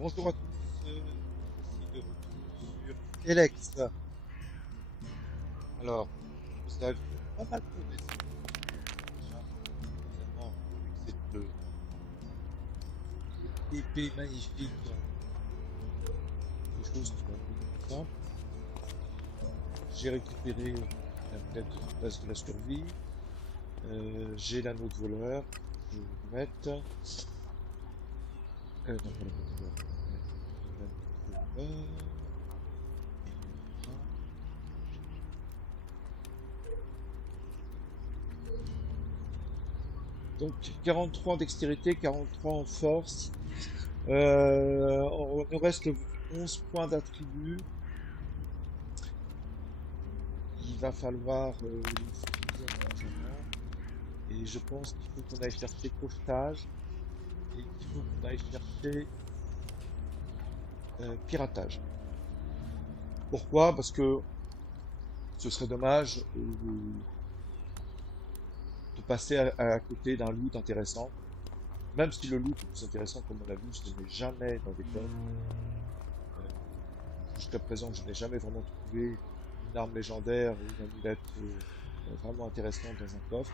Bonjour à tous, ici de retour sur Elex. Alors, vous avez pas mal progressé déjà, évidemment, avec cette épée magnifique, quelque chose qui va beaucoup plus simple. J'ai récupéré la place de la survie, j'ai l'anneau de voleur, je vais le mettre. Non, pas l'anneau de voleur, l'anneau de voleur. Donc 43 en dextérité, 43 en force. On nous reste 11 points d'attribut. Il va falloir les utiliser intelligemment. Et je pense qu'il faut qu'on aille chercher crochetage. Et qu'il faut qu'on aille chercher piratage. Pourquoi? Parce que ce serait dommage de passer à côté d'un loot intéressant. Même si le loot est plus intéressant, comme on a vu, je ne l'ai jamais dans des coffres. Jusqu'à présent, je n'ai jamais vraiment trouvé une arme légendaire ou une amulette vraiment intéressante dans un coffre.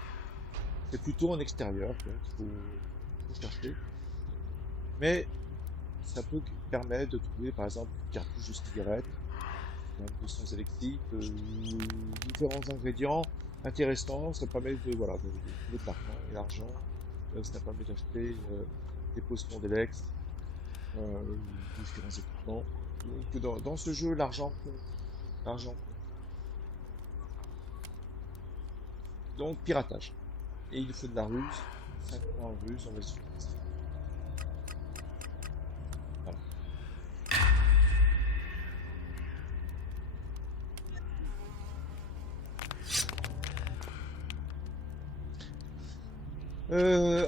C'est plutôt en extérieur, donc faut chercher. Mais ça peut permettre de trouver par exemple une cartouche de cigarette, une potion électrique, différents ingrédients intéressants. Ça permet de, voilà, de trouver de l'argent. Et l'argent, ça permet d'acheter des potions d'Elex, différents équipements. Donc dans ce jeu, l'argent compte. L'argent compte. Donc piratage. Et il faut de la ruse. 5 points en ruse, on va l'utiliser. Voilà.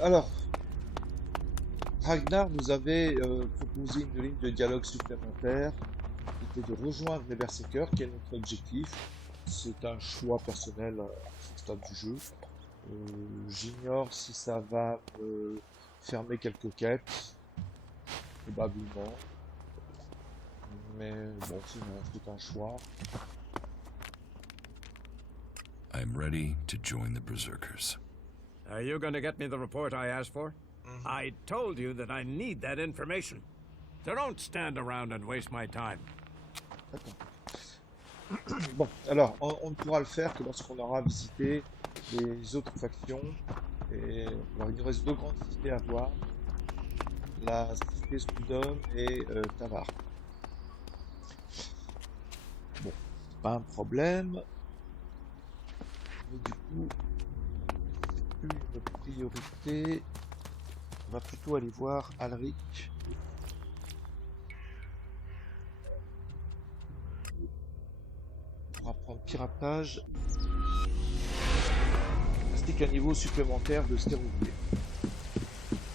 Alors, Ragnar nous avait proposé une ligne de dialogue supplémentaire qui était de rejoindre les Berserkers, qui est notre objectif. C'est un choix personnel à ce stade du jeu. J'ignore si ça va me fermer quelques quêtes, probablement. Mais bon, c'est un choix. I'm ready to join the Berserkers. Are you going to get me the report I asked for? I told you that I need that information. So don't stand around and waste my time. Bon, alors, on ne pourra le faire que lorsqu'on aura visité les autres factions. Et alors, il nous reste deux grandes cités à voir. La cité Sudom et Tavar. Bon, pas un problème. Mais du coup, c'est plus notre priorité. On va plutôt aller voir Alric. Pour apprendre piratage. Ainsi qu'un niveau supplémentaire de stéroïdes.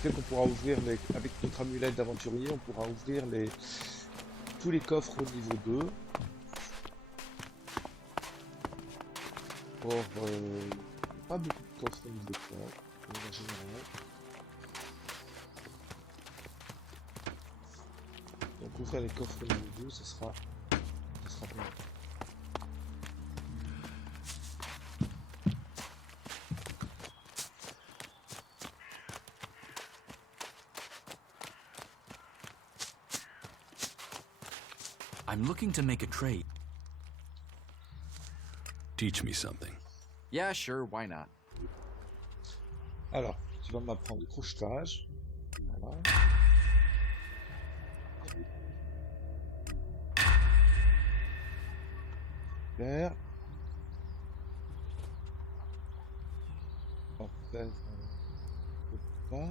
Fait qu'on pourra ouvrir avec notre amulette d'aventurier, on pourra ouvrir tous les coffres au niveau 2. Or, pas beaucoup de coffres au niveau 3, de manière générale. Donc ouvrir les coffres au niveau 2, ça sera bien. I'm looking to make a trade. Teach me something. Yeah, sure, why not? Alors, tu vas m'apprendre le crochetage. Voilà. Super. En fait, on peut pas.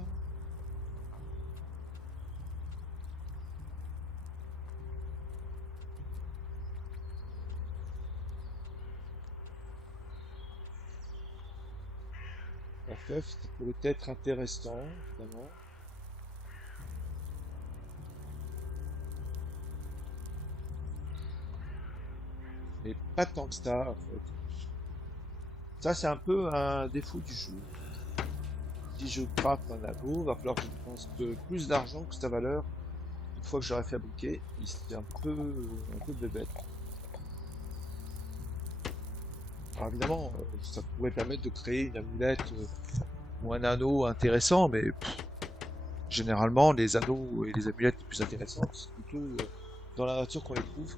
En fait, ça pourrait être intéressant, évidemment. Mais pas tant que ça, en fait. Ça, c'est un peu un défaut du jeu. Si je craque un anneau, il va falloir que je dépense plus d'argent que sa valeur une fois que j'aurai fabriqué, c'est un peu bébête. Alors évidemment, ça pourrait permettre de créer une amulette ou un anneau intéressant, mais généralement, les anneaux et les amulettes les plus intéressantes, c'est plutôt dans la nature qu'on les trouve.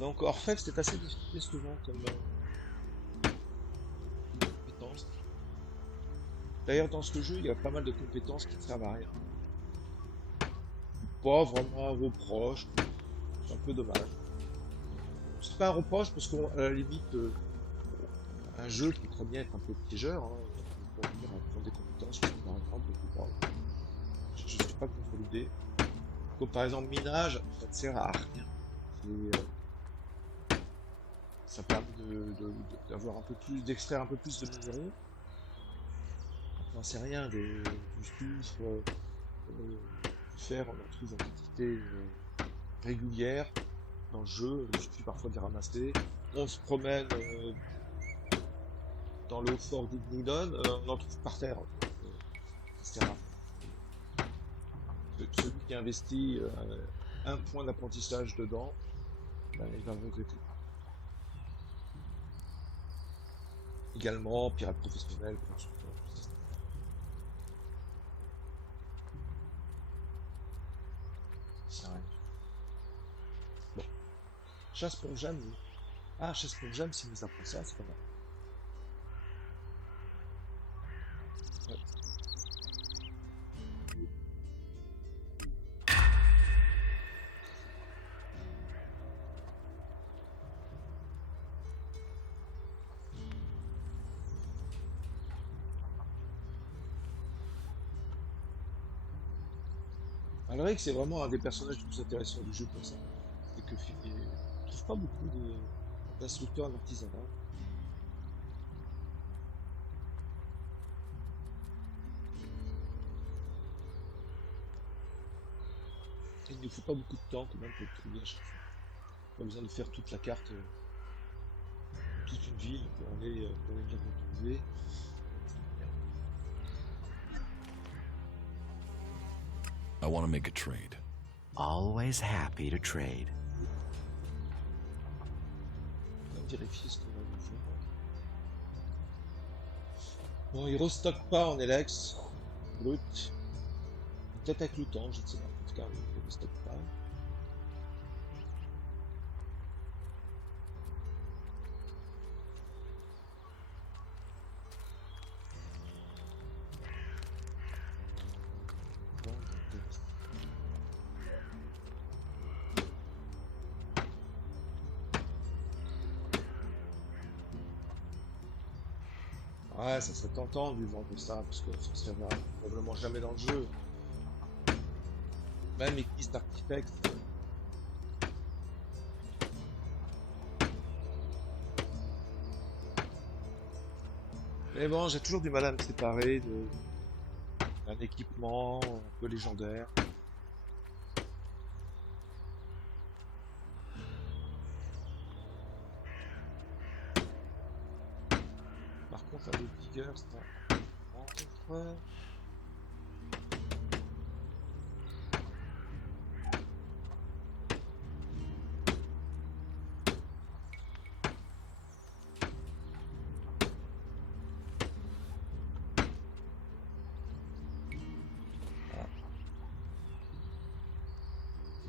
Donc Orfèvre, c'est assez décevant comme compétence. D'ailleurs, dans ce jeu, il y a pas mal de compétences qui ne servent à rien. Pas vraiment un reproche, c'est un peu dommage. C'est pas un reproche parce qu'à la limite, un jeu qui pourrait bien être un peu piégeur, hein, pour venir à prendre des compétences qui sont par exemple pas. Je ne suis pas contre l'idée. Comme par exemple minage, ça ne sert à rien. Ça permet d'avoir un peu plus, d'extraire un peu plus de minéraux. J'en sais rien, du soufre, du fer, on en trouve en quantité régulière dans le jeu, il suffit parfois de les ramasser. On se promène dans le haut fort d'Ignidon, on en trouve par terre. Ça sert à rien. Celui qui investit un point d'apprentissage dedans, ben, il va regretter. Également, pirate professionnel, consultant. C'est rien. Bon. Chasse pour gemme. Ah, chasse pour gemme, si nous apprend ça, c'est pas mal. Ouais. Alric, c'est vraiment un des personnages les plus intéressants du jeu pour ça. C'est que je trouve pas beaucoup d'instructeurs d'artisanat. Il ne faut pas beaucoup de temps quand même pour le trouver à chaque fois. Pas besoin de faire toute la carte, toute une ville pour aller venir retrouver. I want to make a trade. Always happy to trade. On va vérifier ce qu'on va nous voir. Bon, il restocke pas en Elex. Brut. Peut-être avec le temps, je ne sais pas. En tout cas, il restocke pas. Ouais, ça serait tentant de lui vendre ça, parce que ça se verra probablement jamais dans le jeu. Même Eclipse Artifact. Mais bon, j'ai toujours du mal à me séparer d'un équipement un peu légendaire. Par contre, un Digger, c'est un entre.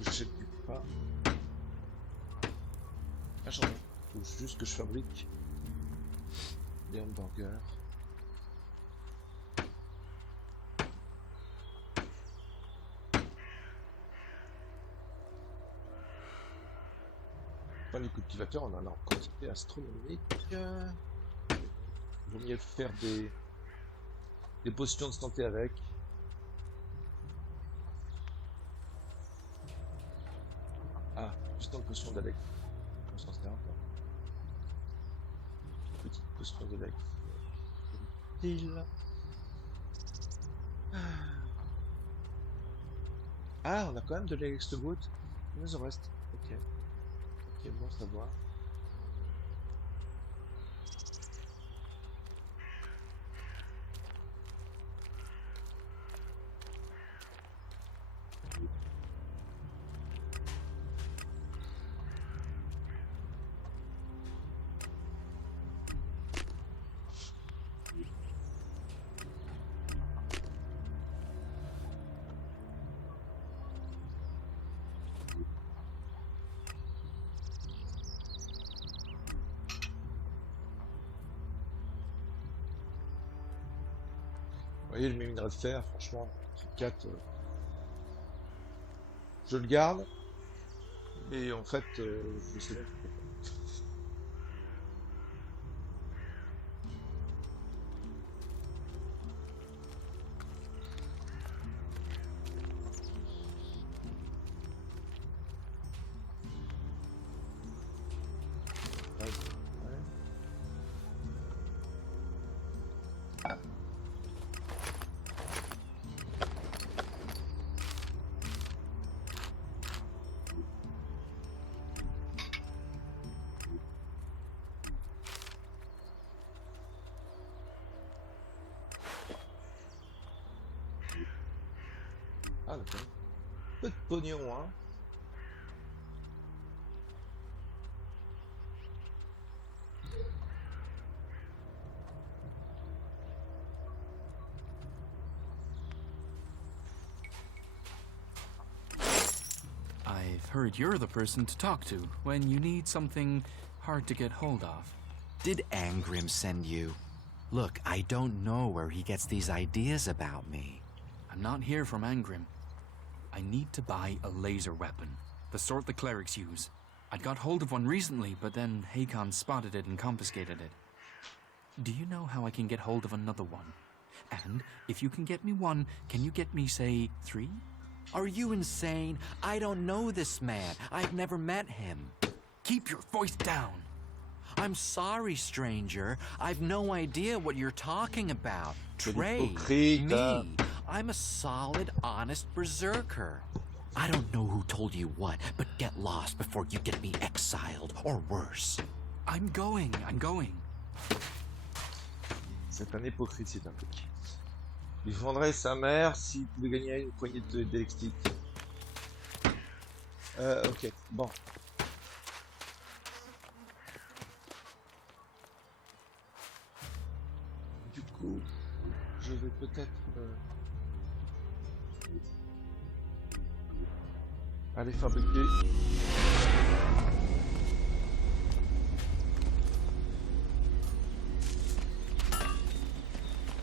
J'achète du pain. Ah, j'en ai. Faut juste que je fabrique des hamburgers. Pas du cultivateur, on en a en quantité astronomique. Il vaut mieux faire des potions de santé avec. Ah, juste une potion d'Alex. On s'en sert un peu. Petite potion d'Alex. Utile. Ah, on a quand même de l'Alex de brut. Il nous en reste. Ok. Ok, bon, ça va. Vous voyez, le minerai de fer, franchement, ce 4, je le garde, mais en fait, je sais même pas pourquoi. Ouais. Ah, d'accord. Peu de pognon, hein. I've heard you're the person to talk to when you need something hard to get hold of. Did Angrim send you? Look, I don't know where he gets these ideas about me. I'm not here from Angrim. I need to buy a laser weapon, the sort the clerics use. I'd got hold of one recently, but then Hakon spotted it and confiscated it. Do you know how I can get hold of another one? And if you can get me one, can you get me, say, 3? Are you insane? I don't know this man. I've never met him. Keep your voice down. I'm sorry, stranger. I've no idea what you're talking about. Trade. hypocrite. Me. I'm a solid, honest berserker. I don't know who told you what, but get lost before you get me exiled, or worse. I'm going. C'est un hypocrite, c'est un peu. Il vendrait sa mère s'il pouvait gagner une poignée d'électrique. Ok, bon. Du coup, je vais peut-être aller fabriquer.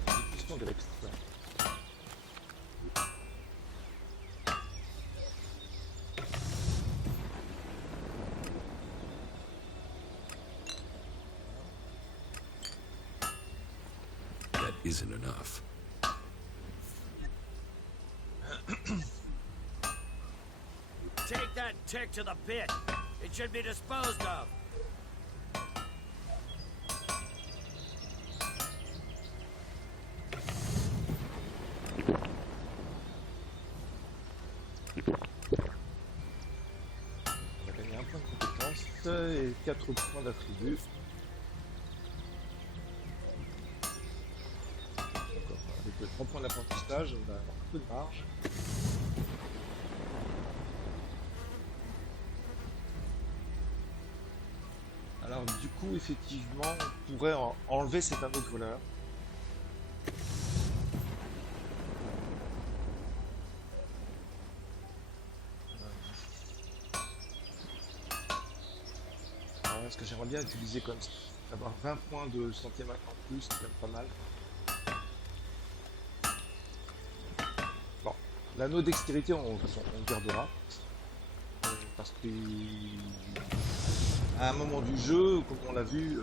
Une question d'électricité. That isn't enough. Take that tick to the pit. It should be disposed of. On a gagné un point de compétence et 4 points d'attribut. D'accord. Avec les 3 points d'apprentissage, on a un peu de marge. Alors du coup, effectivement, on pourrait enlever cet anneau de voleur. Alors, ce que j'aimerais bien utiliser comme ça, avoir 20 points de santé maintenant en plus, c'est quand même pas mal. Bon, l'anneau dextérité, on le gardera. Parce que à un moment du jeu, comme on l'a vu,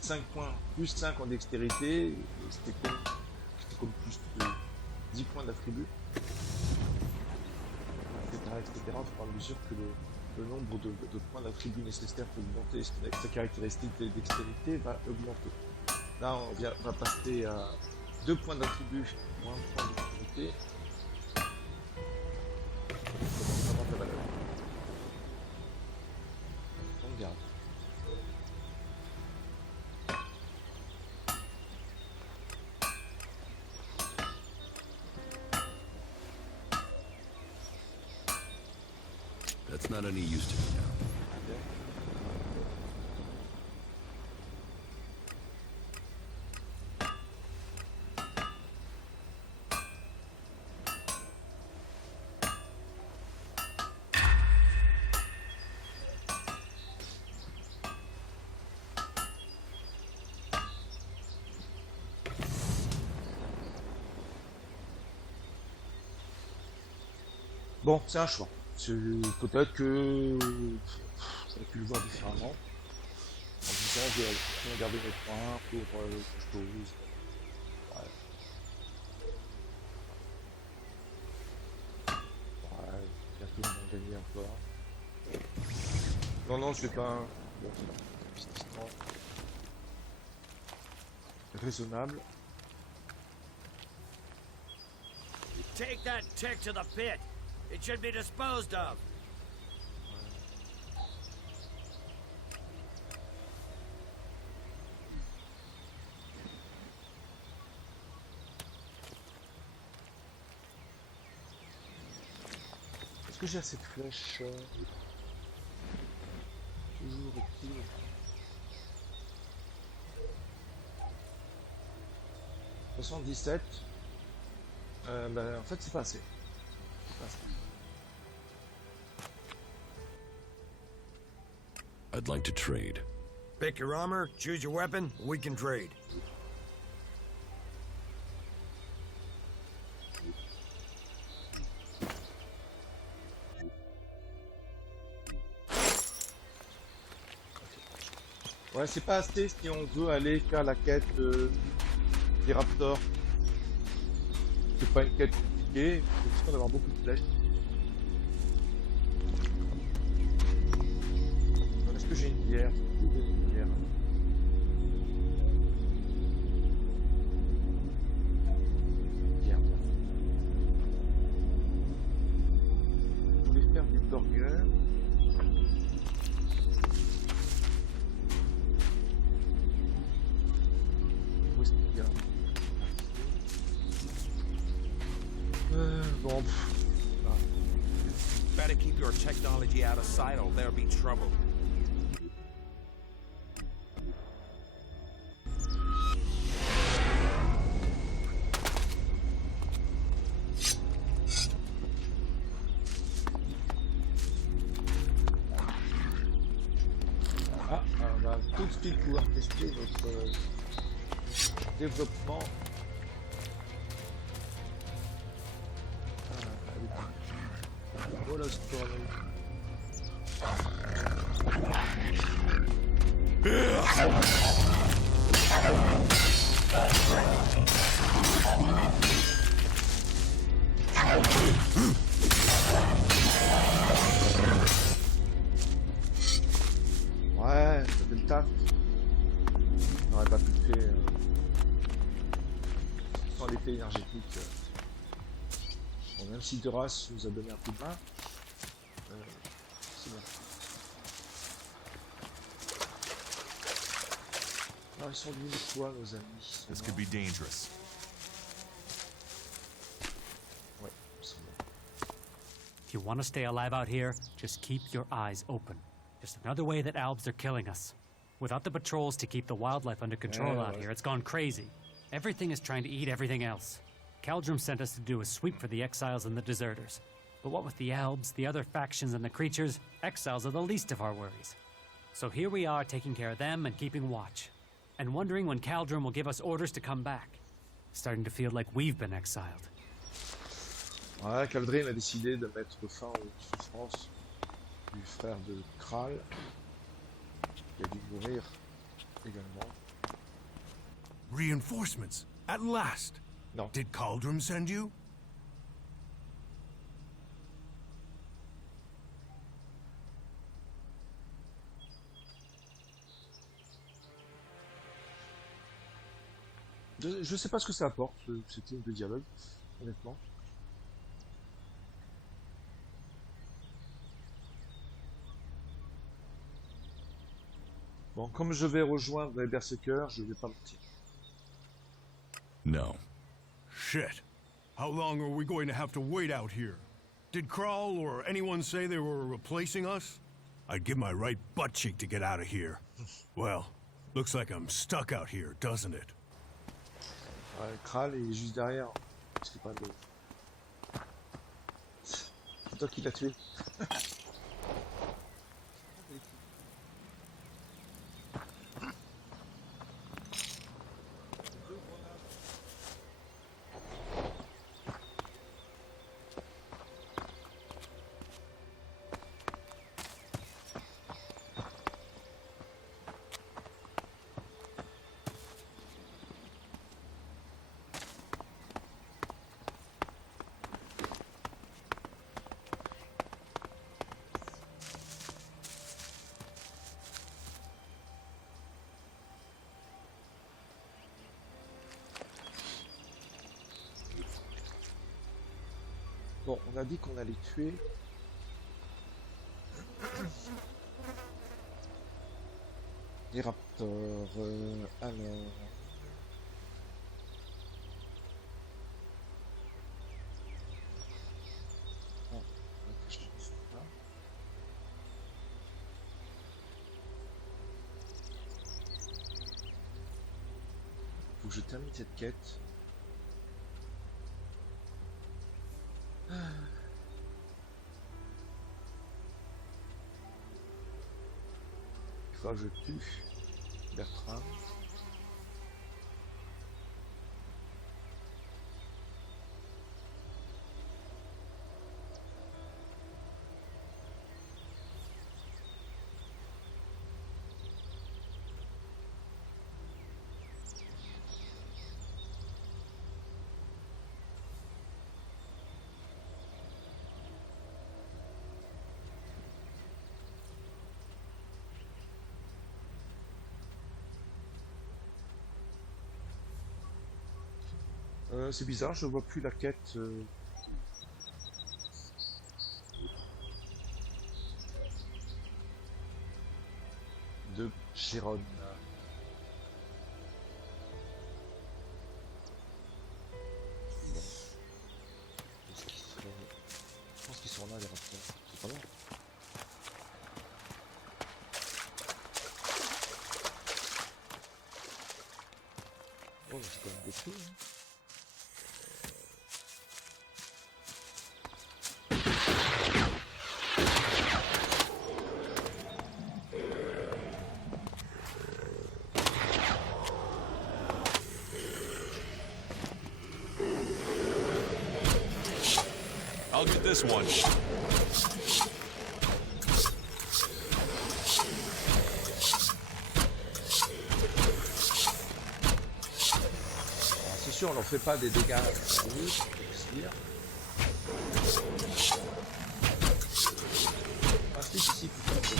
5 points, plus 5 en dextérité, c'était comme plus de 10 points d'attribut, etc. Au fur et à mesure que le nombre de points d'attribut nécessaires pour augmenter sa caractéristique de dextérité va augmenter. Là, on va passer à 2 points d'attribut pour 1 point de dextérité. Ça augmente la valeur. On garde. That's not any use to me now. Bon, c'est un choix. Peut-être que j'aurais pu le voir différemment. En disant, je vais garder mes points pour autre chose. Ouais. Ouais, bientôt on va gagner encore. Non, je vais pas. Bon, investissement raisonnable. Take that tick to the pit. It should be disposed of. Est-ce que j'ai assez de flèches toujours utile. 77. En fait, c'est pas assez. C'est pas assez. I'd like to trade. Pick your armor, choose your weapon, we can trade. Ouais, c'est pas assez si on veut aller faire la quête des Raptors. C'est pas une quête compliquée, c'est question d'avoir beaucoup de flèches. Alors, est-ce que j'ai une bière? J'ai une bière. Bière. Je voulais faire des burgers. Où est-ce qu'il y a? Bon. Better keep your technology out of sight or there'll be trouble. Ah, on va tout de suite pouvoir tester notre développement. Voilà ce qu'on a. Ouais, ça fait le taf. On n'aurait pas pu le faire sans l'effet énergétique. Bon, même si Duras nous a donné un coup de main, c'est bon. Alors, ils sont devenus quoi, nos amis? This could be dangerous. Ouais, ils sont bons. If you want to stay alive out here, just keep your eyes open. Just another way that Albs are killing us. Without the patrols to keep the wildlife under control out here, it's gone crazy. Everything is trying to eat everything else. Caldrum sent us to do a sweep for the exiles and the deserters. But what with the Albs, the other factions, and the creatures, exiles are the least of our worries. So here we are taking care of them and keeping watch. And wondering when Caldrum will give us orders to come back. Starting to feel like we've been exiled. Ouais, Caldrin a décidé de mettre fin aux souffrances du frère de Kral, qui a dû mourir également. Reinforcements, at last. Non. Did Caldrum send you? Je sais pas ce que ça apporte, cette ligne de dialogue, honnêtement. Bon, comme je vais rejoindre les Berserkers, je vais pas mentir. No. Shit. How long are we going to have to wait out here? Did Kral or anyone say they were replacing us? I'd give my right butt cheek to get out of here. Well, looks like I'm stuck out here, doesn't it? Ouais, Kral est juste derrière. C'est pas de... C'est toi qui l'as tué. Bon, on a dit qu'on allait tuer. Les raptors. Alors. Ah, ok, je te dis ça. Faut que je termine cette quête. Il faut que je tue Bertram. C'est bizarre, je vois plus la quête. De Chiron. Bon. Je pense qu'ils sont là, les raptors. C'est pas loin. Oh, c'est quand même des fous, hein. I'll get this one. C'est sûr, on leur fait pas des dégâts. Ah, si, ici, ok.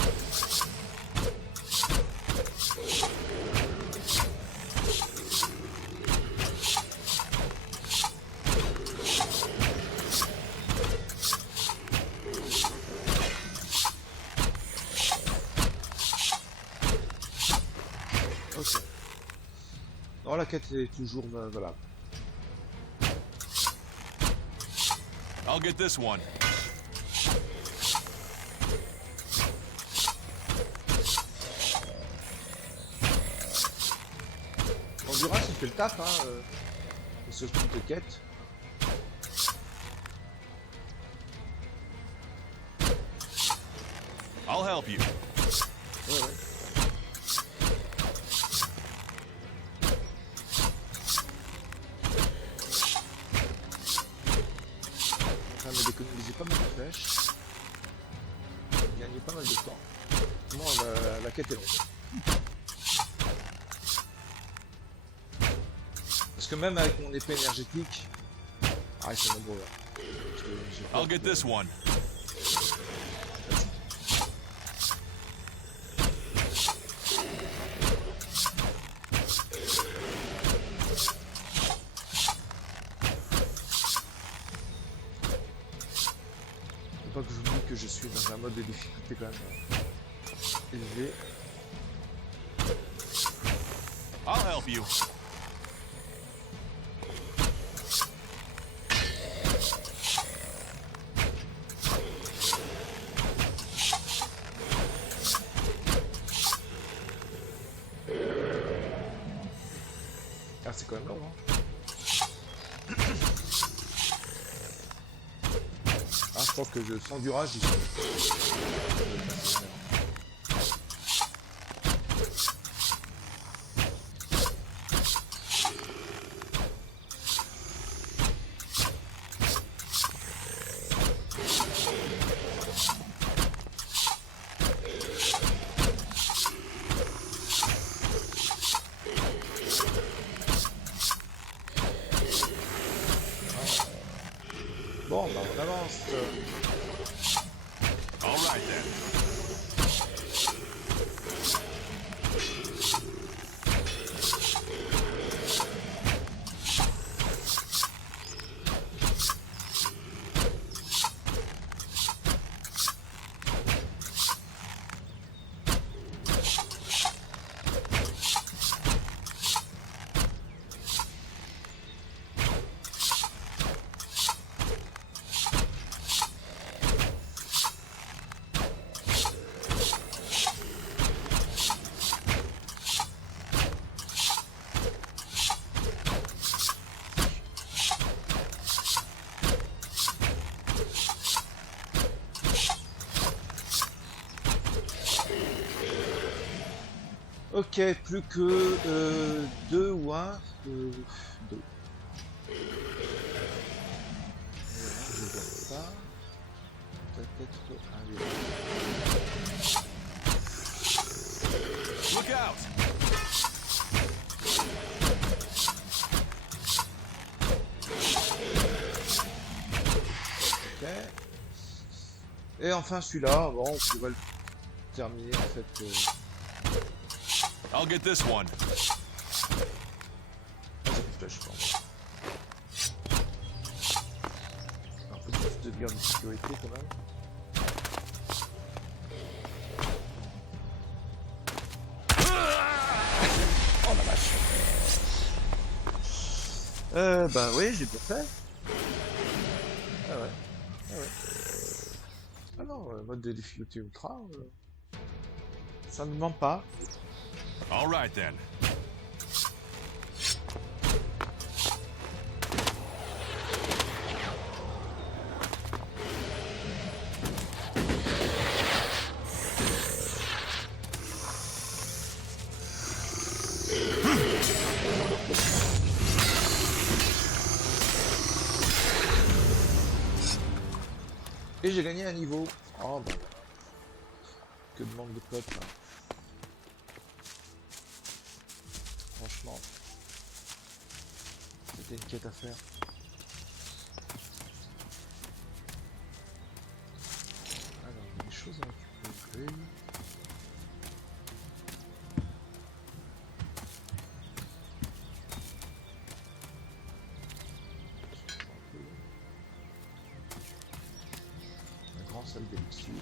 Non, la quête est toujours valable. I'll get this one. Honduras, il fait le taf, hein. Il s'occupe de quête. I'll help you. Ouais, ouais. Ça m'a d'économiser pas mal de flèches. Gagner pas mal de temps. Non, la quête est longue. Parce que même avec mon épée énergétique... Ah, c'est nombreux là. I'll get this one. Faut pas que j'oublie que je suis dans un mode de difficulté quand même élevé. I'll help you. Ah, c'est quand même long, hein. Ah, je pense que je sens du rage ici. Bon, bah on avance. All right then. Ok, plus que 2 ou 1. 2. Je vois ça. Peut-être un. Look out! Ok. Et enfin celui-là, bon, on pourrait le terminer en fait. I'll get this one. Ça me flèche pas. Un peu plus de dégâts de sécurité quand même. Oh la vache. Bah oui, j'ai bien fait. Ah ouais. Ah ouais. Ah non, mode de difficulté ultra, ça ne ment pas. All right then. Et j'ai gagné un niveau. Oh bah. Que de manque de potes là. Franchement. C'était une quête à faire. Alors, il y a des choses à récupérer. Un grand salle d'élixir.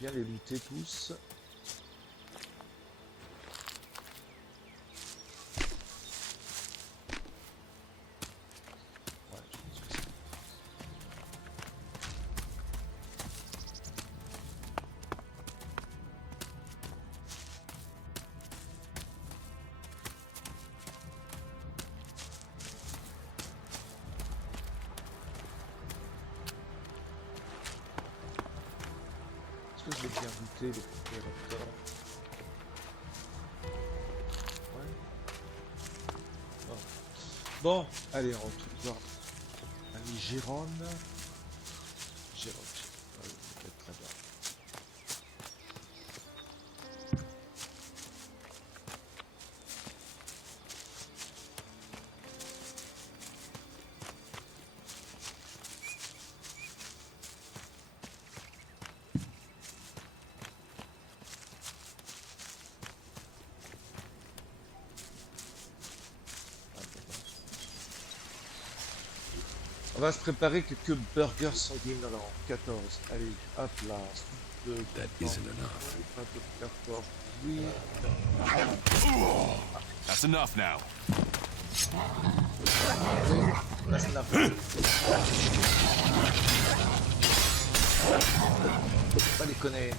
Bien les looter tous. Ouais, je pense que c'est... Je l'ai bien goûté les premiers raptors. Ouais. Oh. Bon, allez, on retrouve voir ami Jérôme. Jérôme, ouais, peut-être très bien. On va se préparer quelques burgers sanguines alors. 14. Allez, hop là. Soupe de That isn't enough. un peu de carport. Oui. That's enough now. Là, c'est la Faut pas déconner.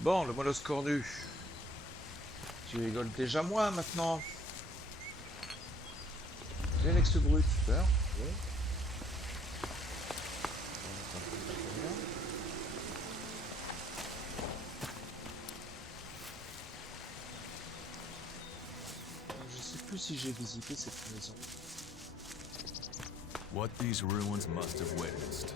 Bon, le molosse cornu. Tu rigoles déjà moins maintenant. J'ai l'ex brut, super. Ouais. Je sais plus si j'ai visité cette maison. What these ruins must have witnessed.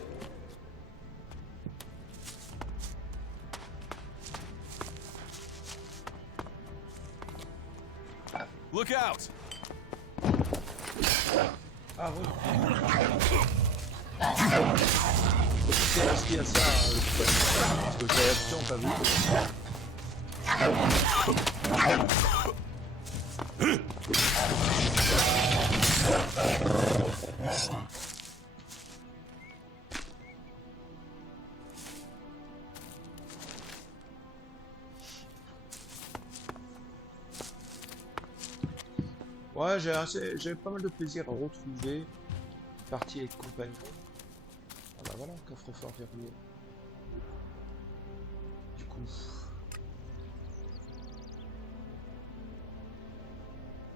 Look out! Ah oui. C'est parce qu'il y a ça, parce que j'ai l'option, pas vu. Ouais, j'ai pas mal de plaisir à retrouver une partie avec compagnons. Ah bah voilà, coffre-fort verrouillé. Du coup...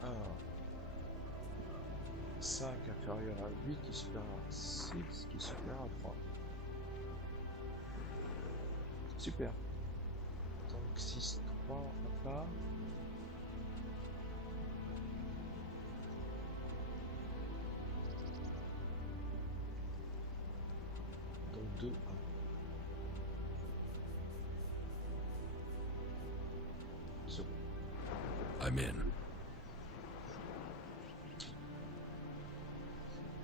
Alors... 5 inférieur à 8 qui est supérieur à 6 qui est supérieur à 3. Super. Donc 6, 3, hop là. Donc 2, 1. C'est bon. I'm in.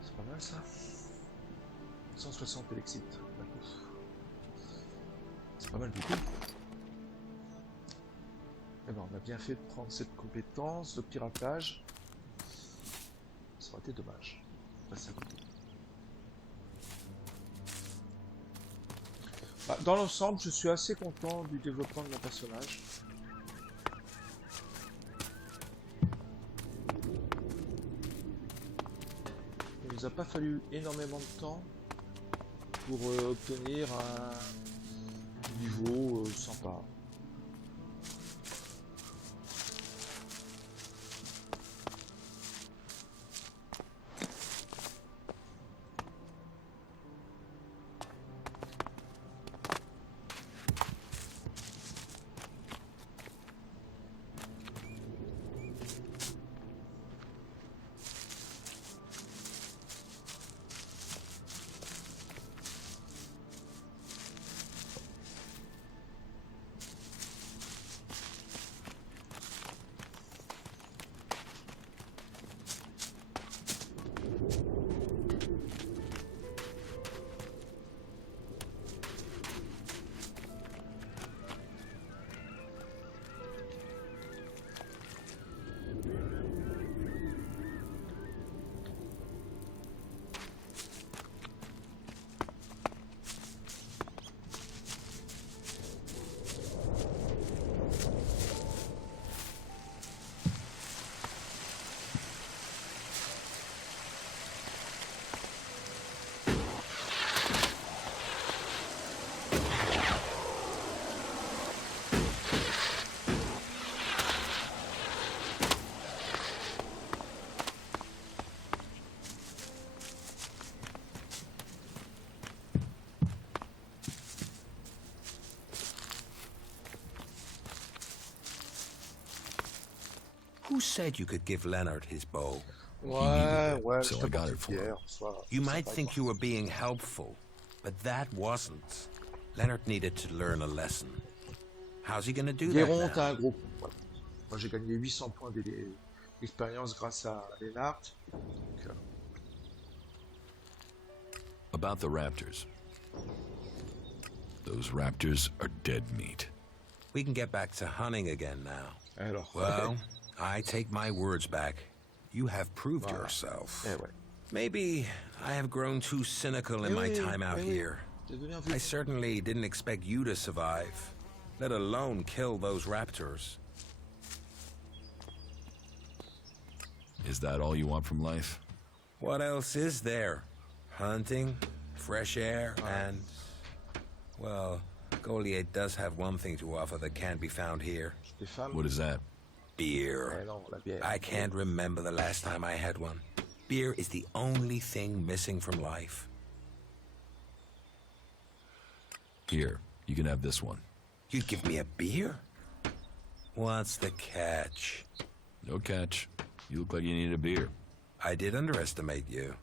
C'est pas mal ça. 160 Elexit. C'est pas mal du tout. Eh ben, on a bien fait de prendre cette compétence de piratage. Ça aurait été dommage. Passer à côté. Bah, dans l'ensemble, je suis assez content du développement de mon personnage. Il nous a pas fallu énormément de temps pour obtenir un niveau sympa. Who said you could give Leonard his bow? Ouais, ouais, so je I got te it for hier, him. soit, You ça might va think être- you were being helpful, but that wasn't. Leonard needed to learn a lesson. How's he gonna do Guéron, that t'as now? un gros coup. Voilà. Moi j'ai gagné 800 points d'expérience grâce à Lennart. Donc, About the raptors. Those raptors are dead meat. We can get back to hunting again now. alors, Well, I take my words back. You have proved Voilà. yourself. eh ouais. Maybe I have grown too cynical in Eh my oui, time out eh oui. here. T'es devenu un I vieux. certainly didn't expect you to survive, let alone kill those raptors. Is that all you want from life? What else is there? Hunting, fresh air, and... Well, Goliath does have one thing to offer that can't be found here. Les femmes. What is that? Beer. Eh non, la bière. I can't remember the last time I had one. Beer is the only thing missing from life. Here, you can have this one. You'd give me a beer? What's the catch? No catch. You look like you need a beer. I did underestimate you.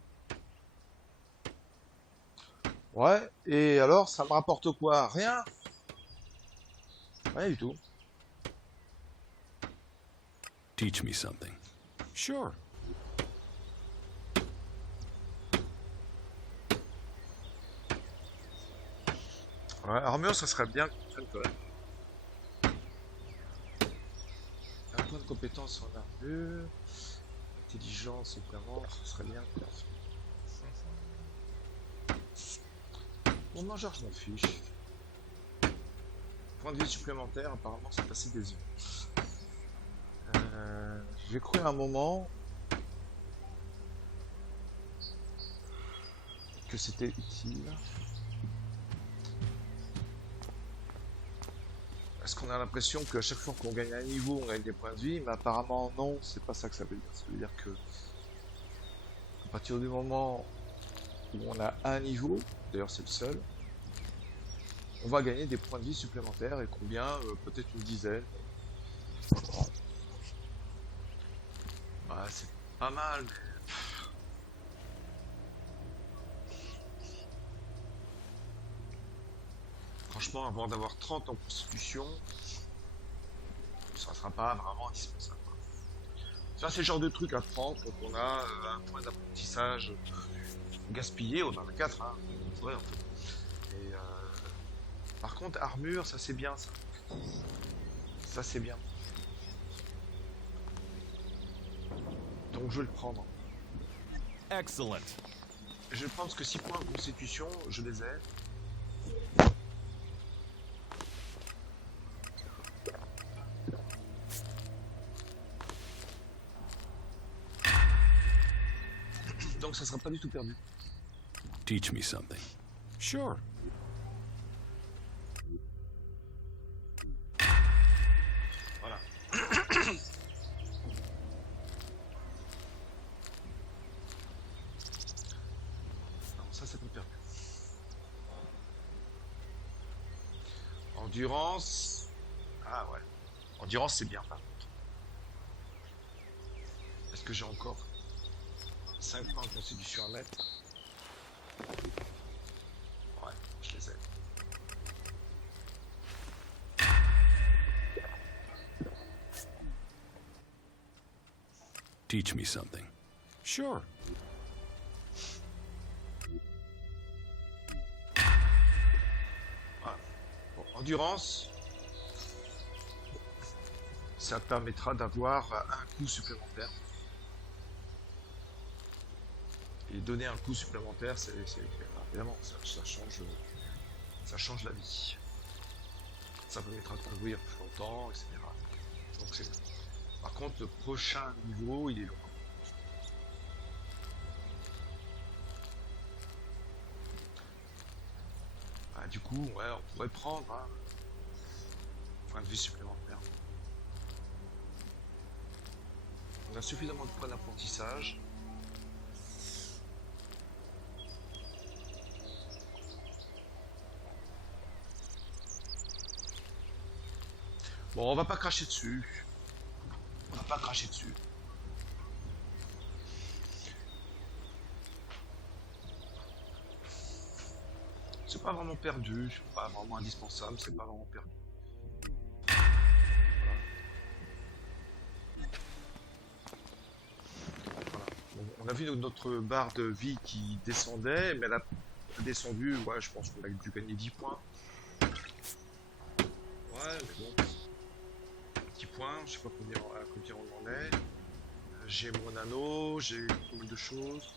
Ouais, et alors, ça me rapporte quoi? Rien? Rien du tout. Teach me something. Sure. Ouais, armure, ça serait bien qu'on prenne quand même. Un point de compétences en armure. Intelligence, évidemment, ce serait bien. Bon, mangeur, je m'en fiche. Point de vie supplémentaire, apparemment, c'est passé des yeux. J'ai cru à un moment que c'était utile. Parce qu'on a l'impression qu'à chaque fois qu'on gagne un niveau, on gagne des points de vie, mais apparemment non, c'est pas ça que ça veut dire. Ça veut dire que à partir du moment où on a un niveau, d'ailleurs c'est le seul, on va gagner des points de vie supplémentaires, et combien? Peut-être une dizaine. Bah, c'est pas mal, mais... Franchement, avant d'avoir 30 en constitution, ça ne sera pas vraiment indispensable. Ça, c'est le genre de truc à prendre quand on a un point d'apprentissage gaspillé, on en a 4, hein. Ouais, en fait. Et, par contre, armure, ça c'est bien, ça. Ça c'est bien. Donc je vais le prendre. Excellent. Je vais prendre parce que 6 points en constitution, je les ai. Donc ça sera pas du tout perdu. Teach me something. Sure. Voilà. Non, ça c'est pas perdu. Endurance. Ah ouais. Endurance c'est bien par contre. Est-ce que j'ai encore 5 points en constitution à mettre? Ouais, je les ai. Teach me something. Sure. Voilà. Bon, endurance. Ça permettra d'avoir un coup supplémentaire. Et donner un coup supplémentaire, c'est évidemment, ça change la vie. Ça permettra de courir plus longtemps, etc. Donc c'est... Par contre, le prochain niveau, il est long. Ah, du coup, ouais, on pourrait prendre un point de vue supplémentaire. On a suffisamment de points d'apprentissage. Bon, on va pas cracher dessus. On va pas cracher dessus. C'est pas vraiment perdu, c'est pas vraiment indispensable, c'est pas vraiment perdu. Voilà. On a vu notre barre de vie qui descendait, mais elle a descendu, ouais, je pense qu'on a dû gagner 10 points. Ouais, mais bon. Points, je sais pas combien on en est. J'ai mon anneau, j'ai pas mal de choses.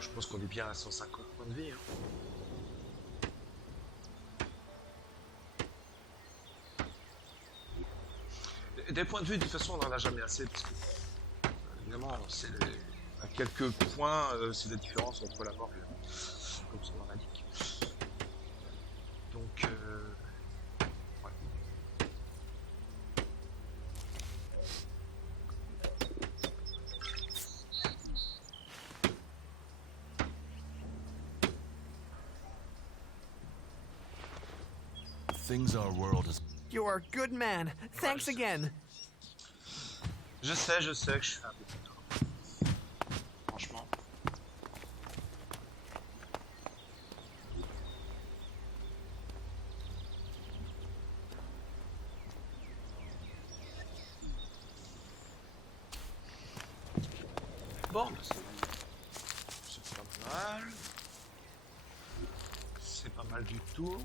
Je pense qu'on est bien à 150 points de vie. Hein. Des points de vue, de toute façon, on n'en a jamais assez. Parce que, évidemment, à quelques points, c'est la différence entre la mort et la vie, comme son nom l'indique. Donc, Things our world has... You are a good man. Thanks again. je sais que je suis un peu plus tard. Franchement. Bon, bah, c'est pas mal. C'est pas mal du tout.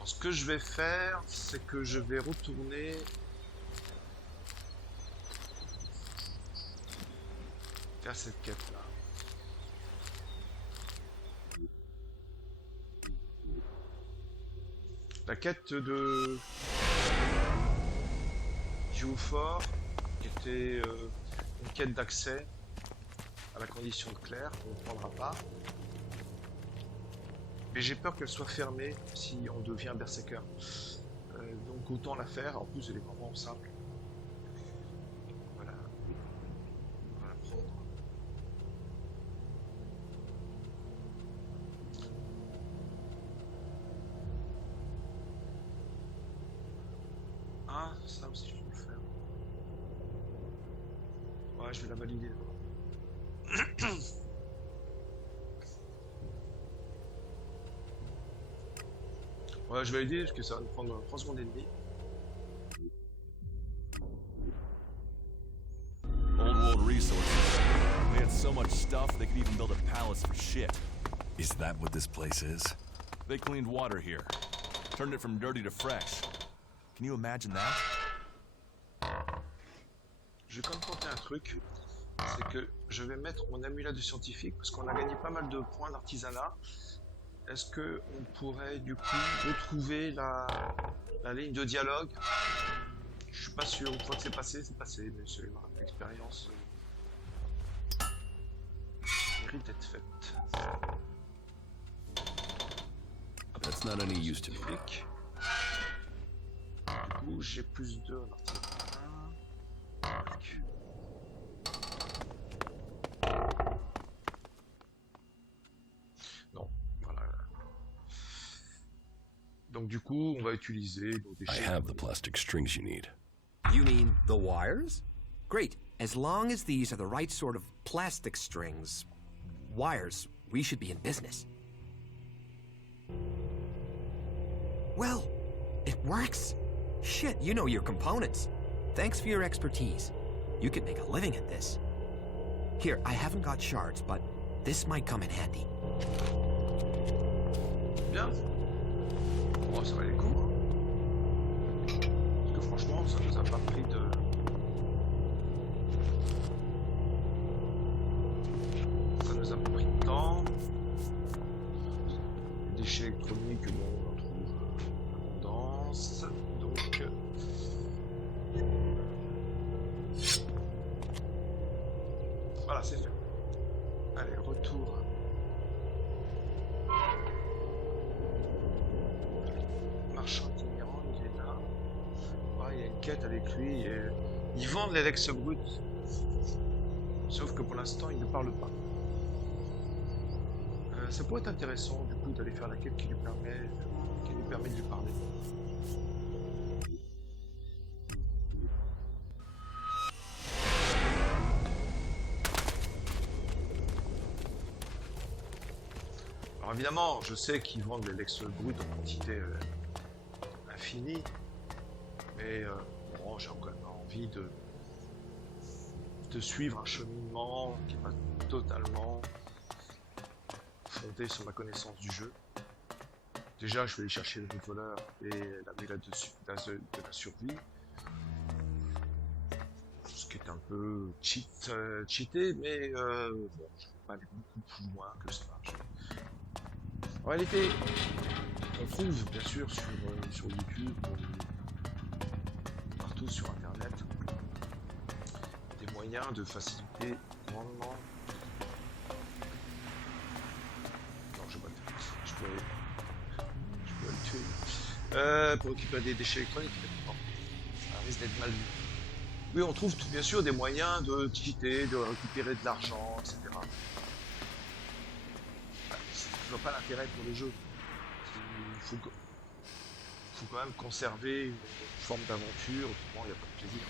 Bon, ce que je vais faire, c'est que je vais retourner... faire cette quête-là. La quête de... Geophore, qui était une quête d'accès à la condition de Claire, qu'on ne prendra pas. Mais j'ai peur qu'elle soit fermée si on devient berserker. Donc autant la faire, en plus elle est vraiment simple. Voilà. On va la prendre. Ah, ça aussi je peux le faire. Ouais, je vais la valider. Ouais, je vais aider parce que ça va nous prendre 3 secondes et demie. Old world resources. They had so much stuff they could even build a palace for shit. Is that what this place is? They cleaned water here, turned it from dirty to fresh. Can you imagine that? Je vais quand même tenter un truc. C'est que je vais mettre mon amulette de scientifique parce qu'on a gagné pas mal de points d'artisanat. Est-ce que on pourrait du coup retrouver la ligne de dialogue? Je suis pas sûr. Une fois que c'est passé, mais c'est une expérience mérite d'être faite. That's not any use to me. Du coup, j'ai plus 2 en artisanat. Non, voilà. Donc du coup, on va utiliser nos I déchets. have the plastic strings you need. You mean the wires? Great. As long as these are the right sort of plastic strings, wires, we should be in business. Well, it works. Shit, you know your components. Thanks for your expertise. You could make a living at this. Here, I haven't got shards, but this might come in handy. Bien. Bon, ça va les coups. Parce que franchement, ça nous a pas pris de... Ça nous a pas pris de temps. Les déchets électroniques, bon, on en trouve abondance. Donc... Voilà, c'est fait. Allez, retour. Marchand itinérant, il est là. Ouais, il y a une quête avec lui. Et... Ils vendent les Lex brut. Sauf que pour l'instant, il ne parle pas. Ça pourrait être intéressant, du coup, d'aller faire la quête qui lui permet de lui parler. Alors évidemment, je sais qu'ils vendent les Lex brut en quantité infinie, mais bon, j'ai quand même envie de suivre un cheminement qui n'est pas totalement fondé sur ma connaissance du jeu. Déjà, je vais aller chercher le voleur et la mélode de la survie, ce qui est un peu cheaté, mais bon, je ne vais pas aller beaucoup plus loin que ça. En réalité, on trouve bien sûr sur YouTube, partout sur Internet, des moyens de faciliter grandement. Non, je peux le tuer. Pour récupérer des déchets électroniques, bon, ça risque d'être mal vu. Oui, on trouve bien sûr des moyens de cheater, de récupérer de l'argent, etc. Je vois pas l'intérêt pour le jeu. Il faut quand même conserver une forme d'aventure, autrement il n'y a pas de plaisir.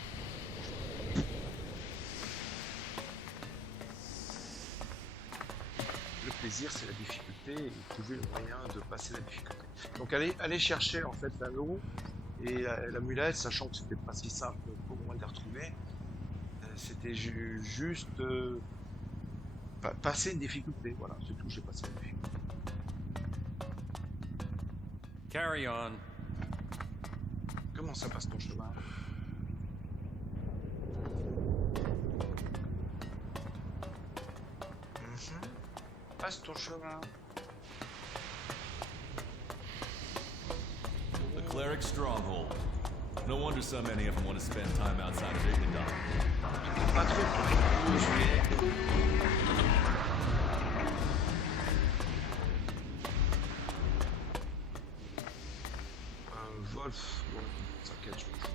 Le plaisir, c'est la difficulté et trouver le moyen de passer la difficulté. Donc aller chercher en fait l'anneau et l'amulette, sachant que c'était pas si simple pour moi de les retrouver, c'était juste passer une difficulté. Voilà, c'est tout, j'ai passé une difficulté. Carry on. Comment ça passe ton chemin? Passe ton chemin. The cleric's stronghold. No wonder so many of them want to spend time outside of Ignadon. Pas trop où je vais. Wolf, bon, t'inquiète, je m'en fous.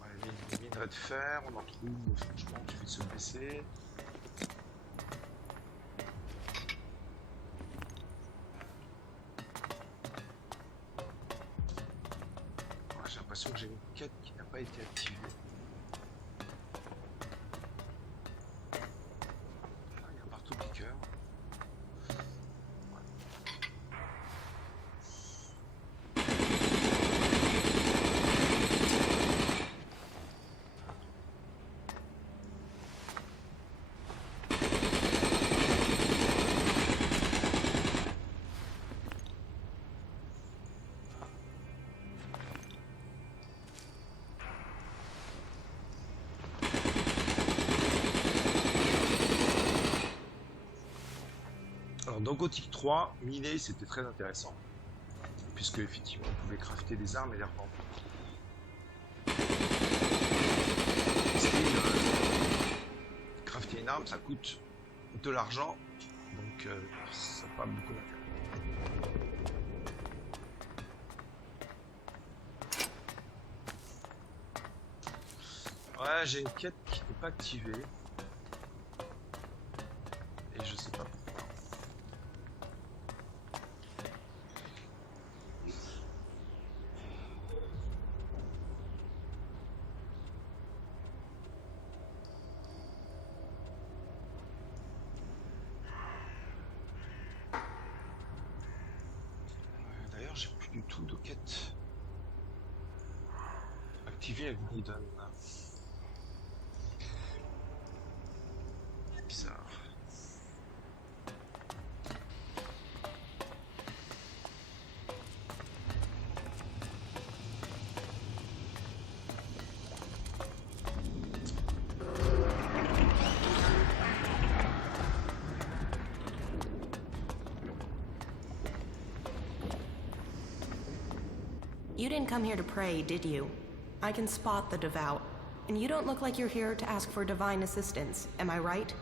Ouais, les minerais de fer, on en trouve, franchement, il suffit de se baisser. Ouais, j'ai l'impression que j'ai une quête qui n'a pas été activée. Ah, il y a un marteau-piqueur. Alors dans Gothic 3, miner c'était très intéressant, puisque effectivement on pouvait crafter des armes et les revendre. Crafter une arme ça coûte de l'argent, donc ça n'a pas beaucoup d'intérêt. Ouais, j'ai une quête qui n'est pas activée, et je sais pas pourquoi. D'ailleurs, j'ai plus du tout de quête activée avec Gnidon. C'est bizarre. You didn't come here to pray, did you? I can spot the devout, and you don't look like you're here to ask for divine assistance, am I right?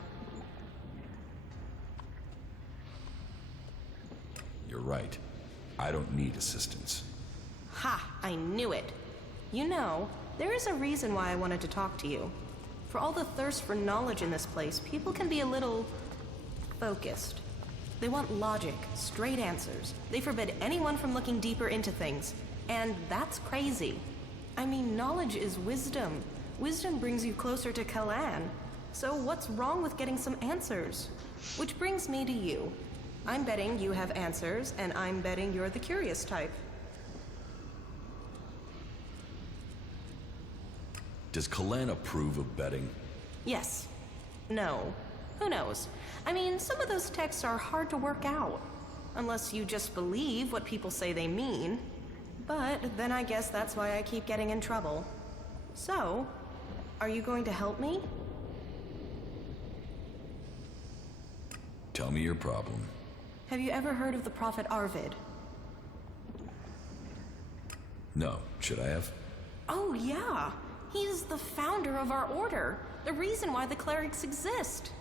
You're right. I don't need assistance. Ha! I knew it. You know, there is a reason why I wanted to talk to you. For all the thirst for knowledge in this place, people can be a little focused. They want logic, straight answers. They forbid anyone from looking deeper into things. And that's crazy. I mean, knowledge is wisdom. Wisdom brings you closer to Kalan. So what's wrong with getting some answers? Which brings me to you. I'm betting you have answers, and I'm betting you're the curious type. Does Kalan approve of betting? Yes. No. Who knows? I mean, some of those texts are hard to work out. Unless you just believe what people say they mean. But then I guess that's why I keep getting in trouble. So, are you going to help me? Tell me your problem. Have you ever heard of the Prophet Arvid? No. Should I have? Oh, yeah. He's the founder of our order. The reason why the clerics exist.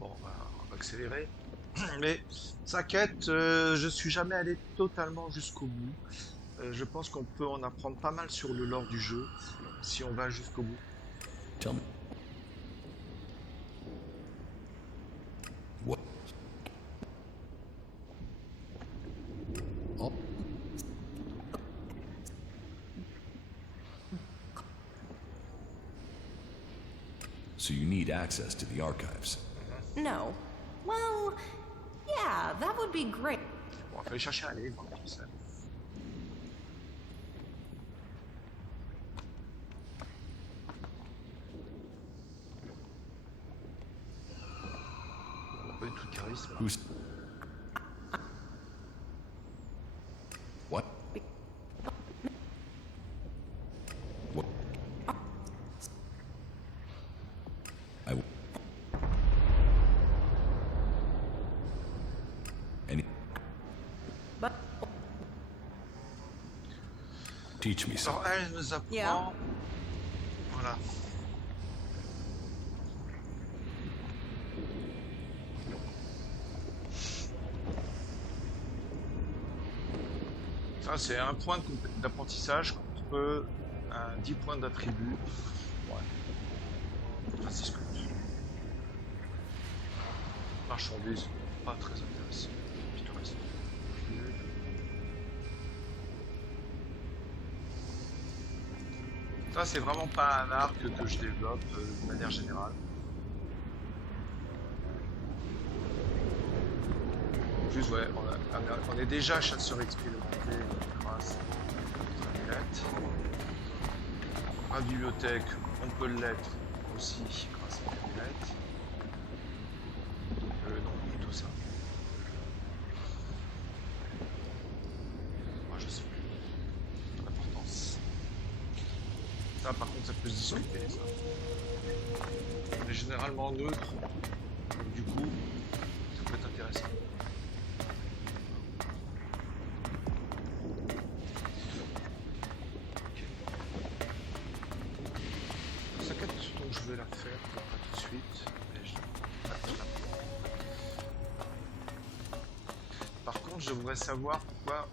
Bon, on va accélérer. Mais sa quête, je suis jamais allé totalement jusqu'au bout. Je pense qu'on peut en apprendre pas mal sur le lore du jeu si on va jusqu'au bout. Tell me. What? Oh. So you need access to the archives? No. Well, yeah, that would be great. Bon, il fallait chercher un livre, tout ça. Charisme. Who's... What? What? I... Any... But Teach me Alors something. elle nous apprend. Yeah. Voilà. Ça c'est un point d'apprentissage contre 10 points d'attribut. Ouais. Enfin, c'est ce que marchandise, pas très intéressant. Pittoresque. Ça, c'est vraiment pas un arc que je développe de manière générale. En plus, ouais, on est déjà chasseur expérimenté grâce à notre amulette. À la bibliothèque, on peut l'être aussi grâce à l'amulette. Non, plutôt ça. Moi, je sais plus. Pas d'importance. Ça, par contre, ça peut se discuter, ça. On est généralement neutre. Donc, du coup, ça peut être intéressant. Ok. Sa quête, donc je vais la faire pas tout de suite. Mais par contre, je voudrais savoir pourquoi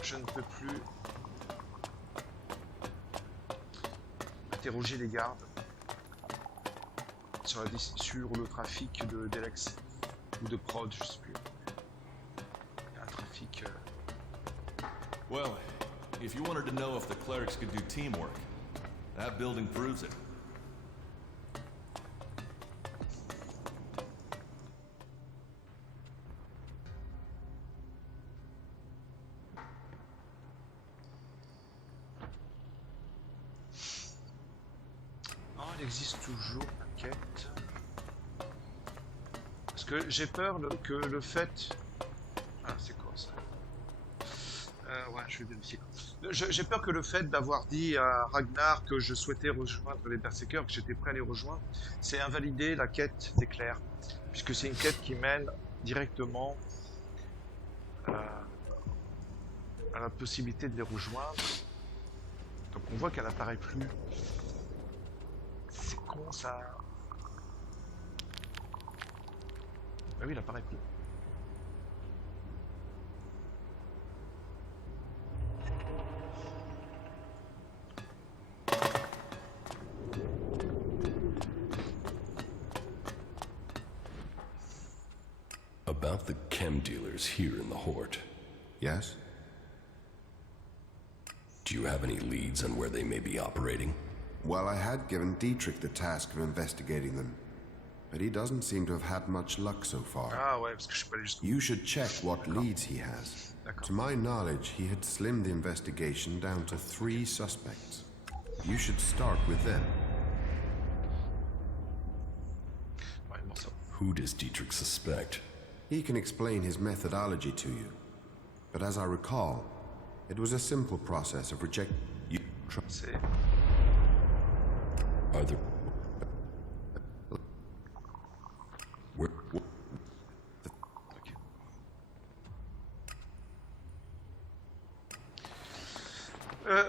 je ne peux plus interroger les gardes sur le trafic d'Elex ou de prod, je sais plus. Il y a un trafic. Well, if you wanted to know if the clerics could do teamwork, that building proves it. Oh, il existe toujours la quête. Parce que j'ai peur que le fait. Ah, c'est quoi ça? Ouais, je vais vérifier. J'ai peur que le fait d'avoir dit à Ragnar que je souhaitais rejoindre les Berserkers, que j'étais prêt à les rejoindre, c'est invalider la quête des clercs. Puisque c'est une quête qui mène directement à la possibilité de les rejoindre. Donc on voit qu'elle n'apparaît plus. C'est con ça. Ah oui, il apparaît plus. About the chem dealers here in the Hort. Yes? Do you have any leads on where they may be operating? Well, I had given Dietrich the task of investigating them, but he doesn't seem to have had much luck so far. Ah ouais, parce que je suis pas allé jusqu'au bout. You should check what leads he has. To my knowledge, he had slimmed the investigation down to 3 suspects. You should start with them. Ouais, bon, ça. Who does Dietrich suspect? He can explain his methodology to you. But as I recall, it was a simple process of reject. C'est. Are there... Where...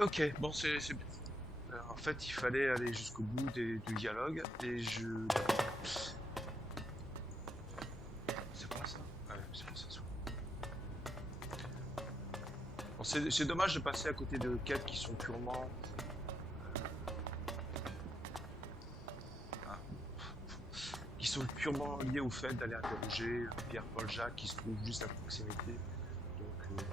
Ok, bon, c'est bien. En fait, il fallait aller jusqu'au bout du dialogue et je. C'est pas ça? Ouais, c'est pas ça. Bon, c'est dommage de passer à côté de quêtes qui sont purement. Qui sont purement liées au fait d'aller interroger Pierre-Paul Jacques qui se trouve juste à proximité. Donc.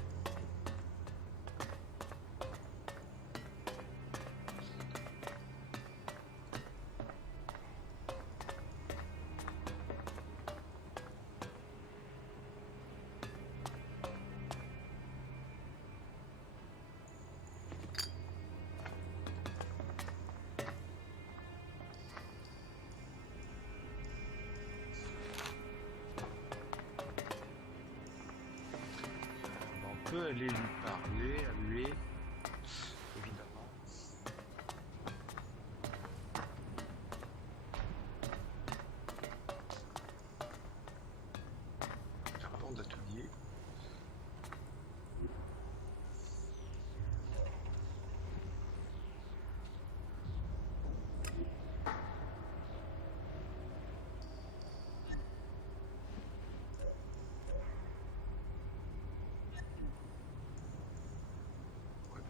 peut aller lui parler, à lui, évidemment. Un banc d'atelier.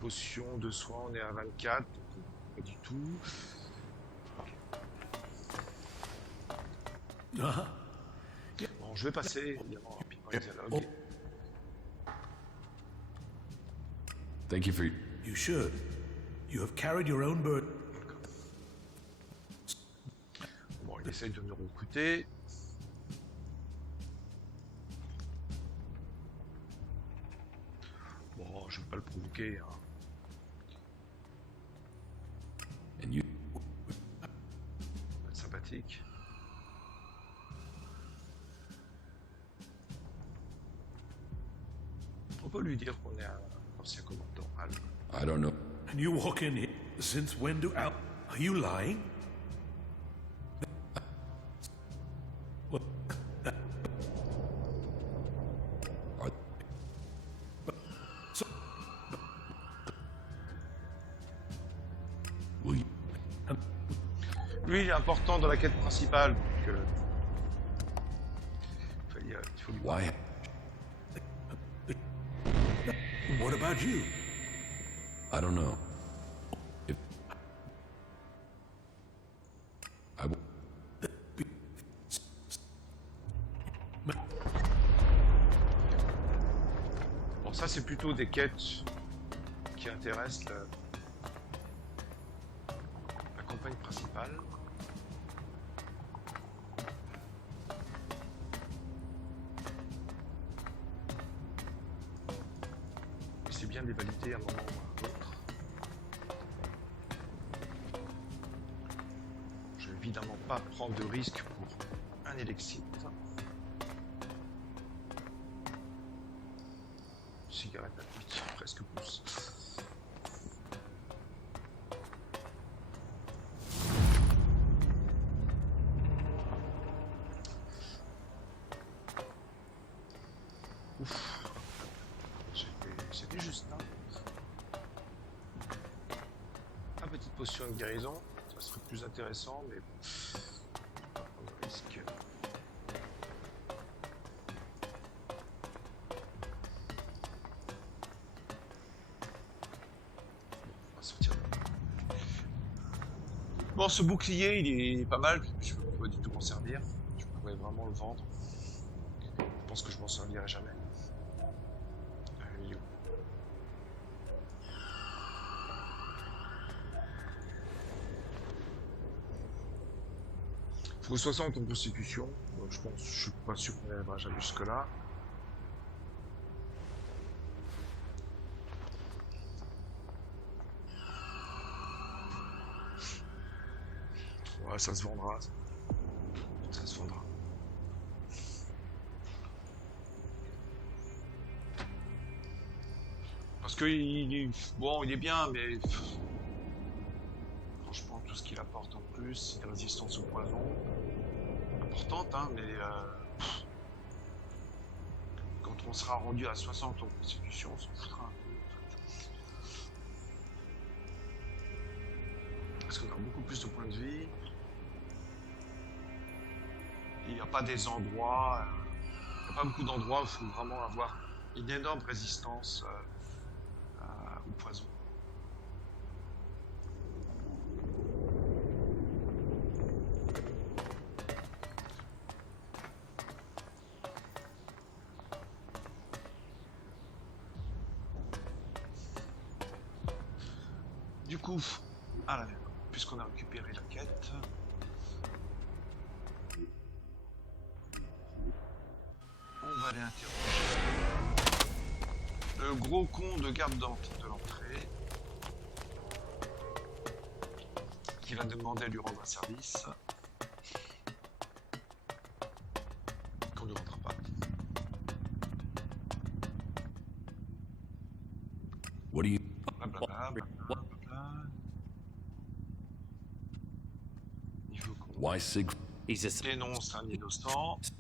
Potion de soin, on est à 24, pas du tout. Bon, je vais passer évidemment rapidement les dialogues. Thank you for... You should. You have carried your own burden. Bon, il essaye de nous recruter. Bon, je vais pas le provoquer, hein. And you... Sympathique. On peut lui dire qu'on est un ancien commandant. I don't know. And you walk in here. Since when do Al... Are you lying? Lui, il est important dans la quête principale, donc il faut lui... Why? What about you? I don't know. If... I... Bon, ça, c'est plutôt des quêtes qui intéressent la campagne principale. C'est bien de les valider à un moment ou à un autre. Je vais évidemment pas prendre de risque pour un élixir. Cigarette à 8, presque pouce. Ouf. C'était juste là. Une petite potion de guérison, ça serait plus intéressant, mais bon, pas prendre de risque. On va sortir de là. Bon, ce bouclier, il est pas mal, je ne peux pas du tout m'en servir. Je pourrais vraiment le vendre. Je pense que je m'en servirai jamais. Faut 60 en constitution, donc je suis pas sûr qu'on n'arrivera jamais jusque là. Ouais, ça se vendra. Ça se vendra. Parce que bon, il est bien, mais franchement, tout ce qu'il apporte en plus, une résistance au poison, importante, hein, mais quand on sera rendu à 60 en constitution, on s'en foutra un peu. En fait. Parce qu'on a beaucoup plus de points de vie. Il n'y a pas des endroits, il n'y a pas beaucoup d'endroits où il faut vraiment avoir une énorme résistance au poison. Du coup, puisqu'on a récupéré la quête, on va aller interroger le gros con de garde de l'entrée qui va demander à lui rendre un service qu'on ne rendra pas. Why Siegfried? Dénonce un innocent.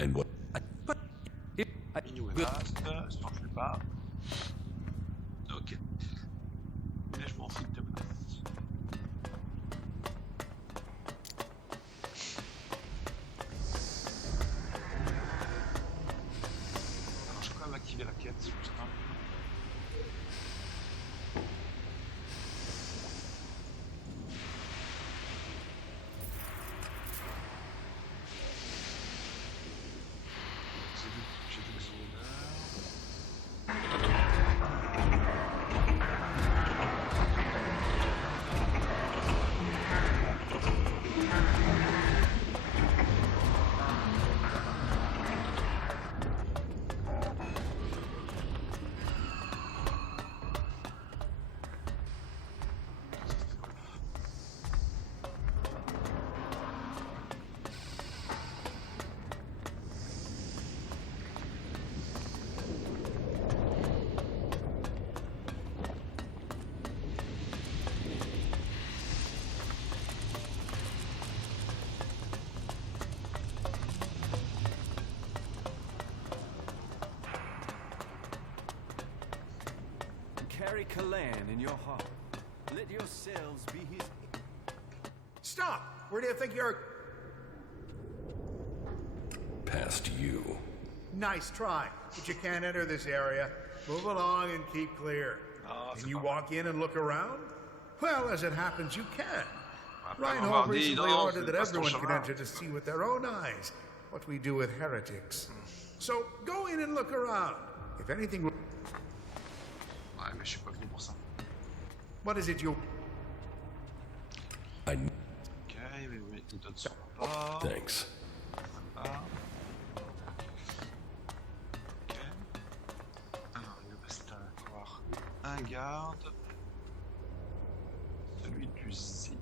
And what? Il nous reste, si on ne fait pas. Ok. Mais je m'en fous de ta place. Alors je vais quand même activer la quête, c'est plus simple. Carry Kalan in your heart. Let yourselves be his... Stop! Where do you think you're... Past you. Nice try, but you can't enter this area. Move along and keep clear. Can you walk in and look around? Well, as it happens, you can. Reinhold recently ordered that everyone can enter to see with their own eyes what we do with heretics. So, go in and look around. If anything... Ouais, mais je suis pas venu pour ça. What is it you... Ok, mais d'autres sont pas. Thanks. Ok. Alors, il nous reste encore un garde. Celui de l'usine.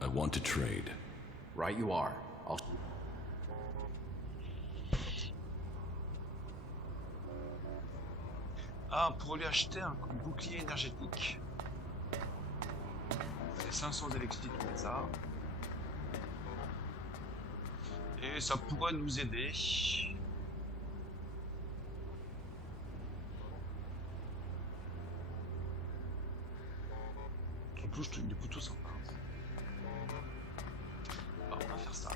I want to trade. Right you are. I'll... Ah, pour lui acheter un bouclier énergétique. C'est 500 d'électricité comme ça. Et ça pourrait nous aider. En plus, il est plutôt sympa. Alors, on va faire ça.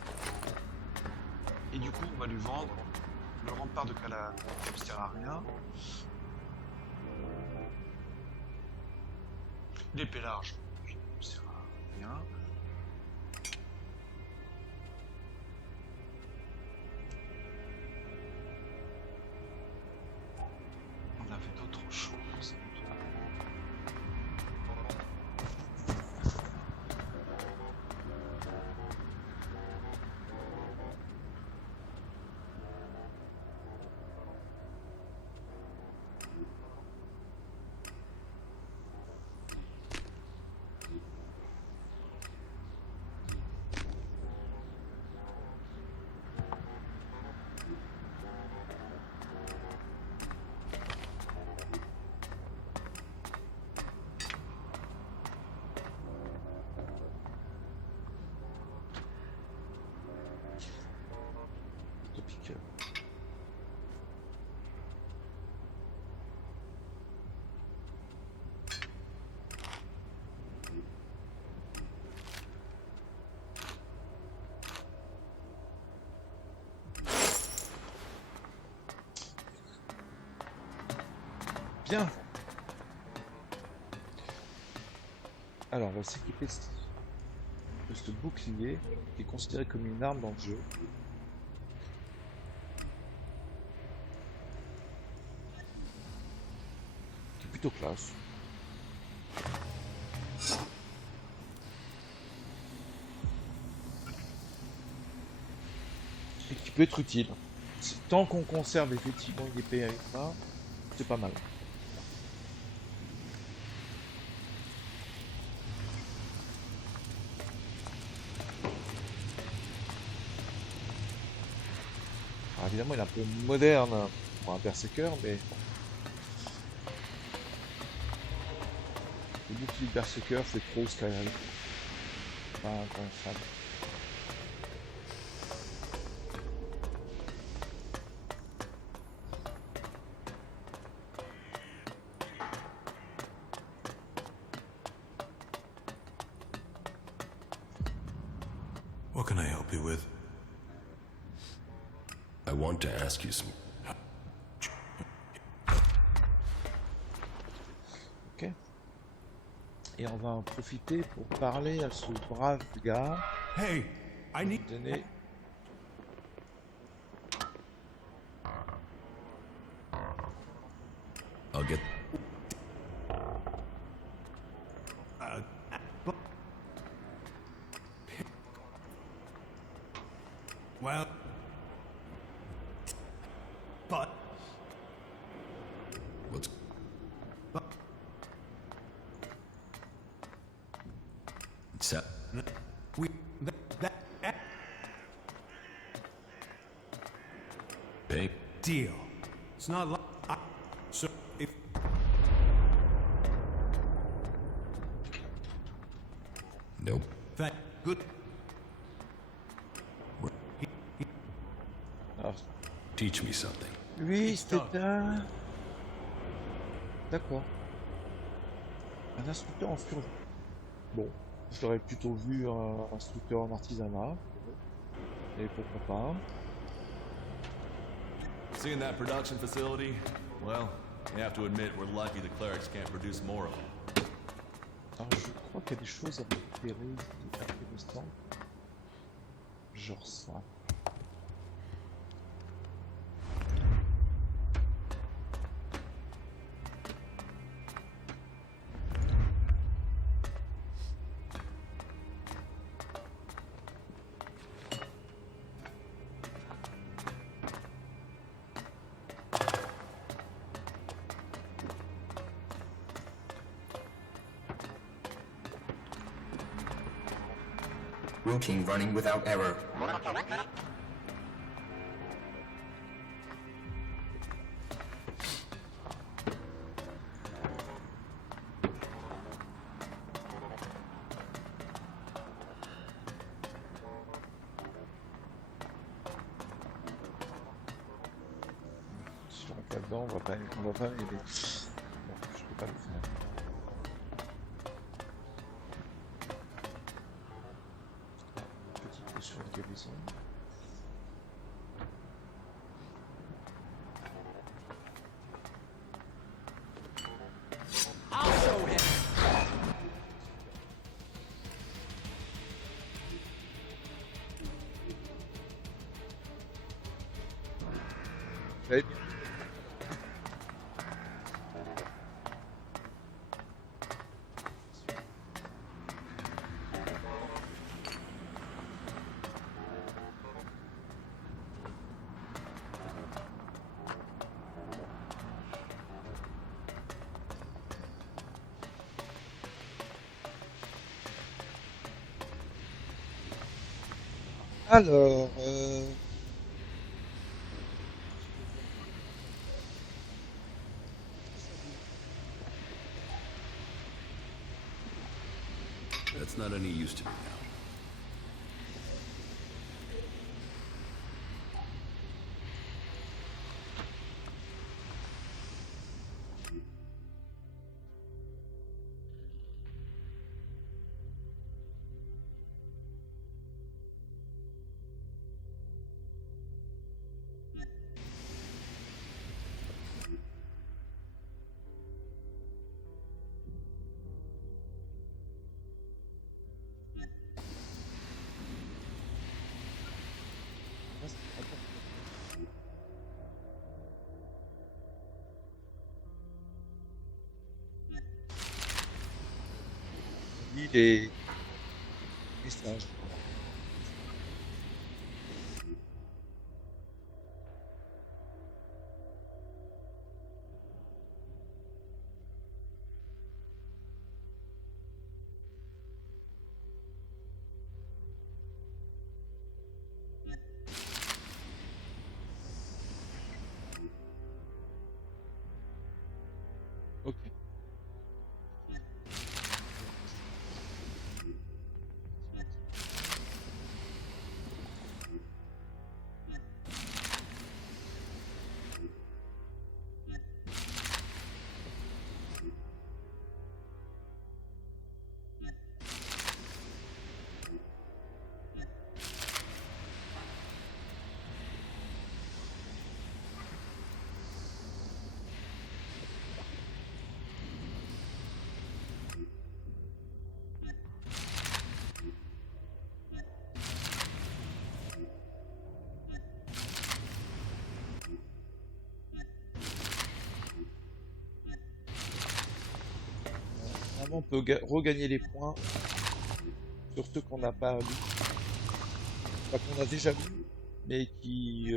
Et du coup, on va lui vendre le rempart de Kalan, qui ne sert à rien. L'épée large, qui ne sert à rien. On avait d'autres choses. Bien. Alors, on va s'équiper de ce bouclier qui est considéré comme une arme dans le jeu. Qui est plutôt classe. Et qui peut être utile. Tant qu'on conserve effectivement une épée avec ça, c'est pas mal. Alors évidemment, il est un peu moderne pour un berserker, mais le bouclier de berserker, c'est trop Skyrim. Pas un grand fan. What can I help you with? I want to ask you some. Ok. Et on va en profiter pour parler à ce brave gars. Hey, I need. Donner... I'll get. Well, but What's. Set. we that Pay. deal. It's not like so if Nope. that good. Alors, Teach me something. lui, c'était un... D'accord. Un instructeur en survie. Bon, je l'aurais plutôt vu un instructeur en artisanat. Et pourquoi pas. Seeing that production facility? Well, you have to admit we're lucky the clerics can't produce more of them. Alors, je crois qu'il y a des choses à récupérer intéressantes. Genre ça. Routine running without error. Si je rentre là-dedans, on va pas m'aider. Bon, je peux pas le faire. Petite potion de guérison. I'll show him. Hey. Alors, That's not any use to me now. lis les messages. Ok. Vraiment, on peut regagner les points sur ceux qu'on n'a pas lu, pas qu'on a déjà vu, mais qui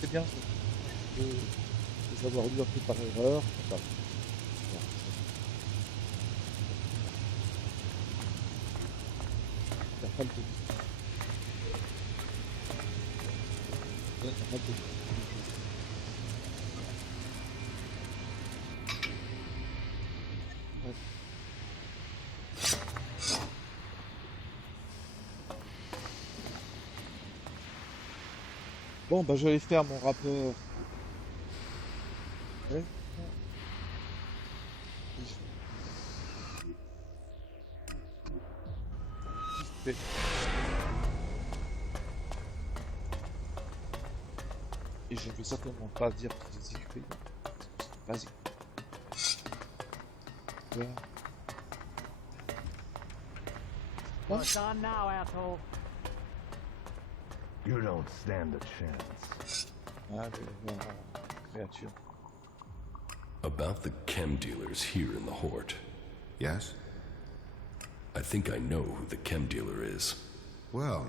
c'est bien de les avoir lu un peu par erreur. Enfin, voilà. Il y a pas de- il y a pas de- Ouais. Bon, bah je vais faire mon rapport. Ouais. Vite fait. Et je ne vais certainement pas dire que c'est écrit. Pas écrit. Voilà. Well, it's on now, asshole. You don't stand a chance. Ah, voilà. Créature. About the chem dealers here in the Hort. Yes? I think I know who the chem dealer is. Well,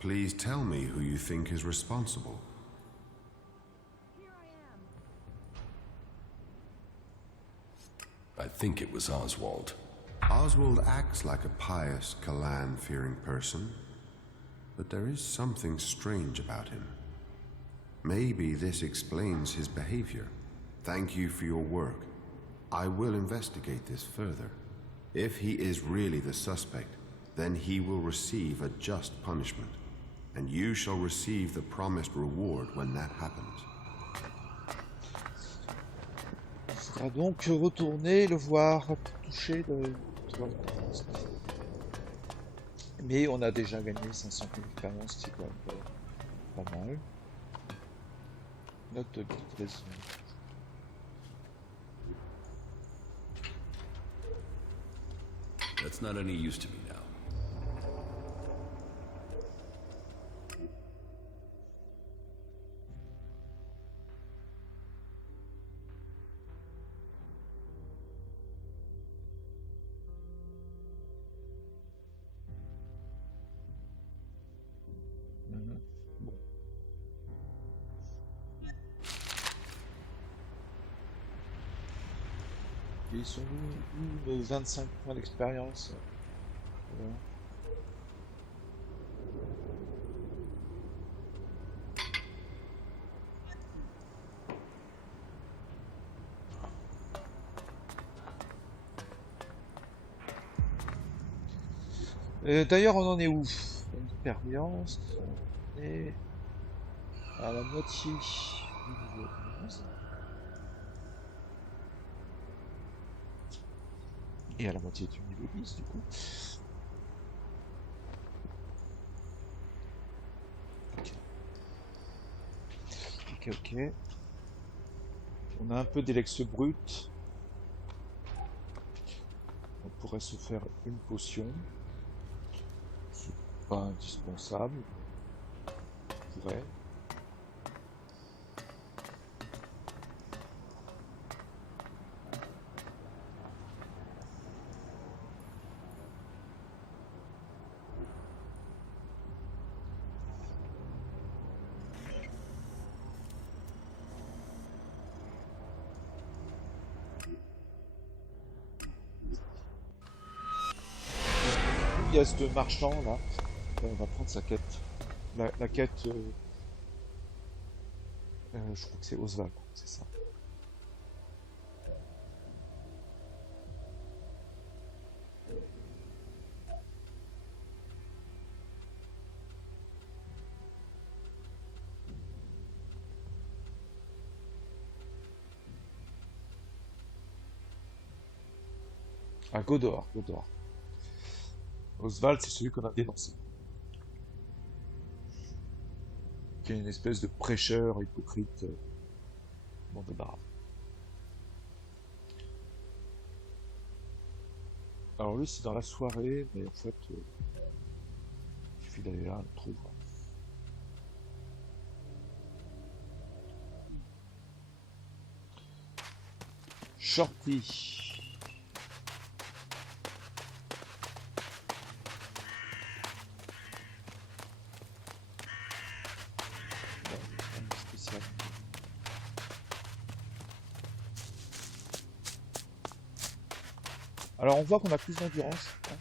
please tell me who you think is responsible. I think it was Oswald. Oswald acts like a pious, Kalan-fearing person, but there is something strange about him. Maybe this explains his behavior. Thank you for your work. I will investigate this further. If he is really the suspect, then he will receive a just punishment, and you shall receive the promised reward when that happens. Il faudra donc retourner le voir toucher de... Mais on a déjà gagné 500 000 expériences, c'est quand même pas mal. Note de livraison. That's not any use to me now. Bon. Et ils sont où nos 25 points d'expérience? Voilà. D'ailleurs, on en est où? L'expérience, on est à la moitié du niveau 11. Et à la moitié du niveau 10 du coup. Ok. Ok. On a un peu d'élex brut. On pourrait se faire une potion. C'est pas indispensable. On pourrait. Il y a ce marchand là, on va prendre sa quête. La quête, je crois que c'est Oswald, c'est ça. Ah, Godor. Oswald, c'est celui qu'on a dénoncé. Qui est une espèce de prêcheur hypocrite. Bon, débarras. Alors lui, c'est dans la soirée, mais en fait, il suffit d'aller là, on le trouve. Shorty. Alors on voit qu'on a plus d'endurance. Hein.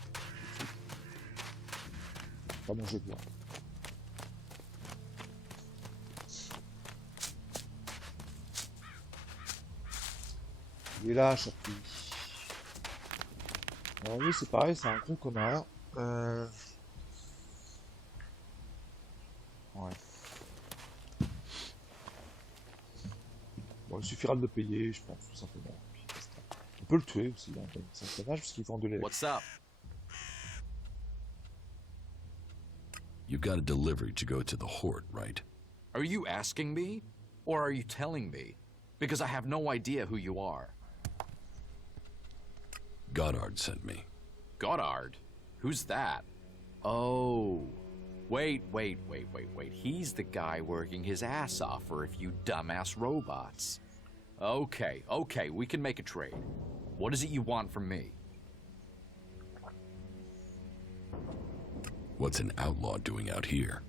Pas mon jeu de bois. Il est là, Shorty. Alors lui c'est pareil, c'est un gros connard. Ouais. Bon, il suffira de le payer, je pense, tout simplement. On peut le tuer aussi, hein, c'est un personnage parce qu'il vend de lait. What's up? You've got a delivery to go to the Horde, right? Are you asking me? Or are you telling me? Because I have no idea who you are. Goddard sent me. Goddard? Who's that? Oh. Wait. He's the guy working his ass off for a few dumbass robots. Okay, we can make a trade. What is it you want from me? What's an outlaw doing out here?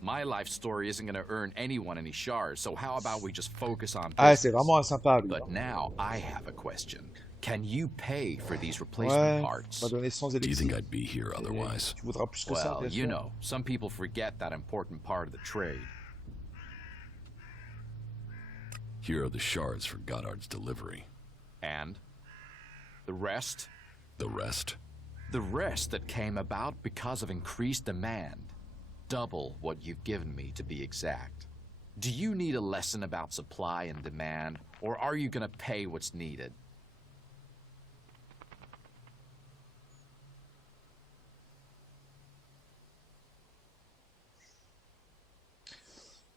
My life story isn't going to earn anyone any shards, so how about we just focus on business? Ah, c'est vraiment un sympa, lui. But now I have a question. Can you pay for these replacement parts? On va donner 100 Do you think I'd be here otherwise? Tu voudras plus que ça, Well, bien you sûr. know, some people forget that important part of the trade. Here are the shards for Goddard's delivery. And? The rest? The rest? The rest that came about because of increased demand. Double what you've given me, to be exact. Do you need a lesson about supply and demand, or are you gonna pay what's needed?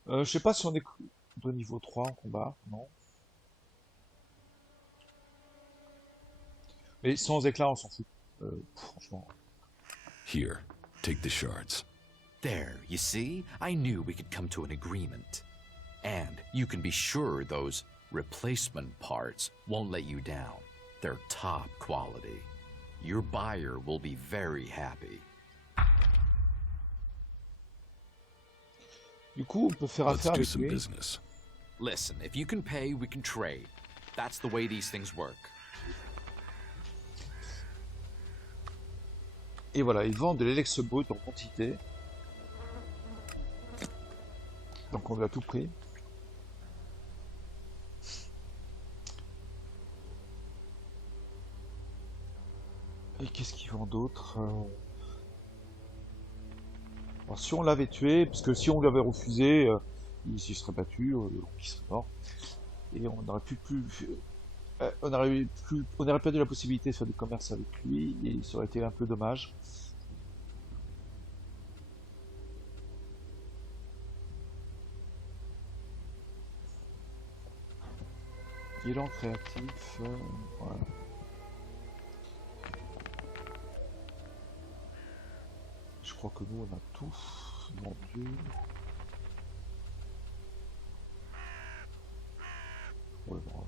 Je sais pas si on est de niveau 3 en combat, non. Mais sans éclat, on s'en fout. Franchement. Here, take the shards. There, you see? I knew we could come to an agreement. And you can be sure those replacement parts won't let you down. They're top quality. Your buyer will be very happy. Du coup, on peut faire affaire avec lui. Business. Listen, if you can pay, we can trade. That's the way these things work. Et voilà, ils vendent de l'élex brut en quantité. Donc on lui a tout pris. Et qu'est-ce qu'ils vendent d'autre Alors si on l'avait tué, parce que si on lui avait refusé, il s'y serait battu, il serait mort. Et on n'aurait on aurait perdu la possibilité de faire du commerce avec lui, et ça aurait été un peu dommage. Bilan créatif, voilà. Je crois que nous on a tout vendu. Ouais, bon.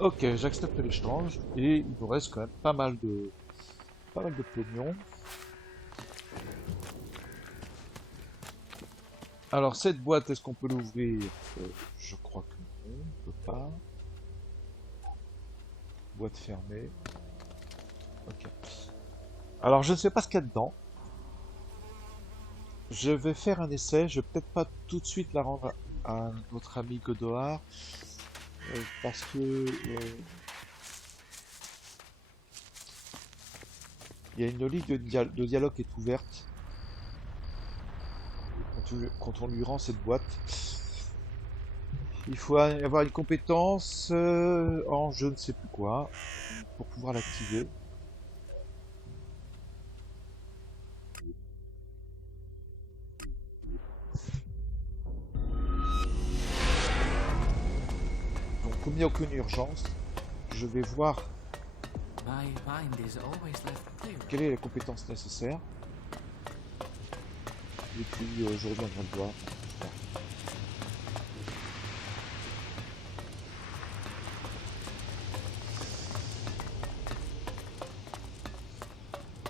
Ok, j'accepte l'échange et il nous reste quand même pas mal de pognon. Alors cette boîte, est-ce qu'on peut l'ouvrir? Je crois que non, on peut pas. Boîte fermée. Ok. Alors je ne sais pas ce qu'il y a dedans. Je vais faire un essai, je vais peut-être pas tout de suite la rendre à notre ami Godoar. Parce que il y a une ligne de dialogue qui est ouverte quand on lui rend cette boîte. Il faut avoir une compétence en je ne sais plus quoi pour pouvoir l'activer. Comme il n'y a aucune urgence, je vais voir quelle est la compétence nécessaire. Et puis je reviendrai le voir.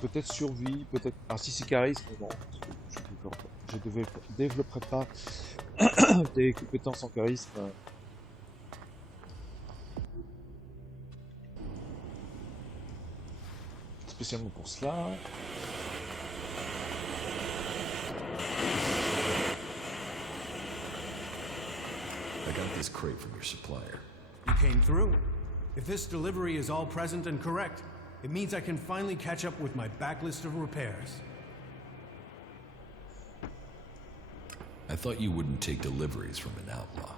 Peut-être survie, peut-être... Ah si c'est charisme, non. Je ne développerai pas des compétences en charisme. Spécialement pour cela. I got this crate from your supplier. You came through. If this delivery is all present and correct, it means I can finally catch up with my backlist of repairs. I thought you wouldn't take deliveries from an outlaw.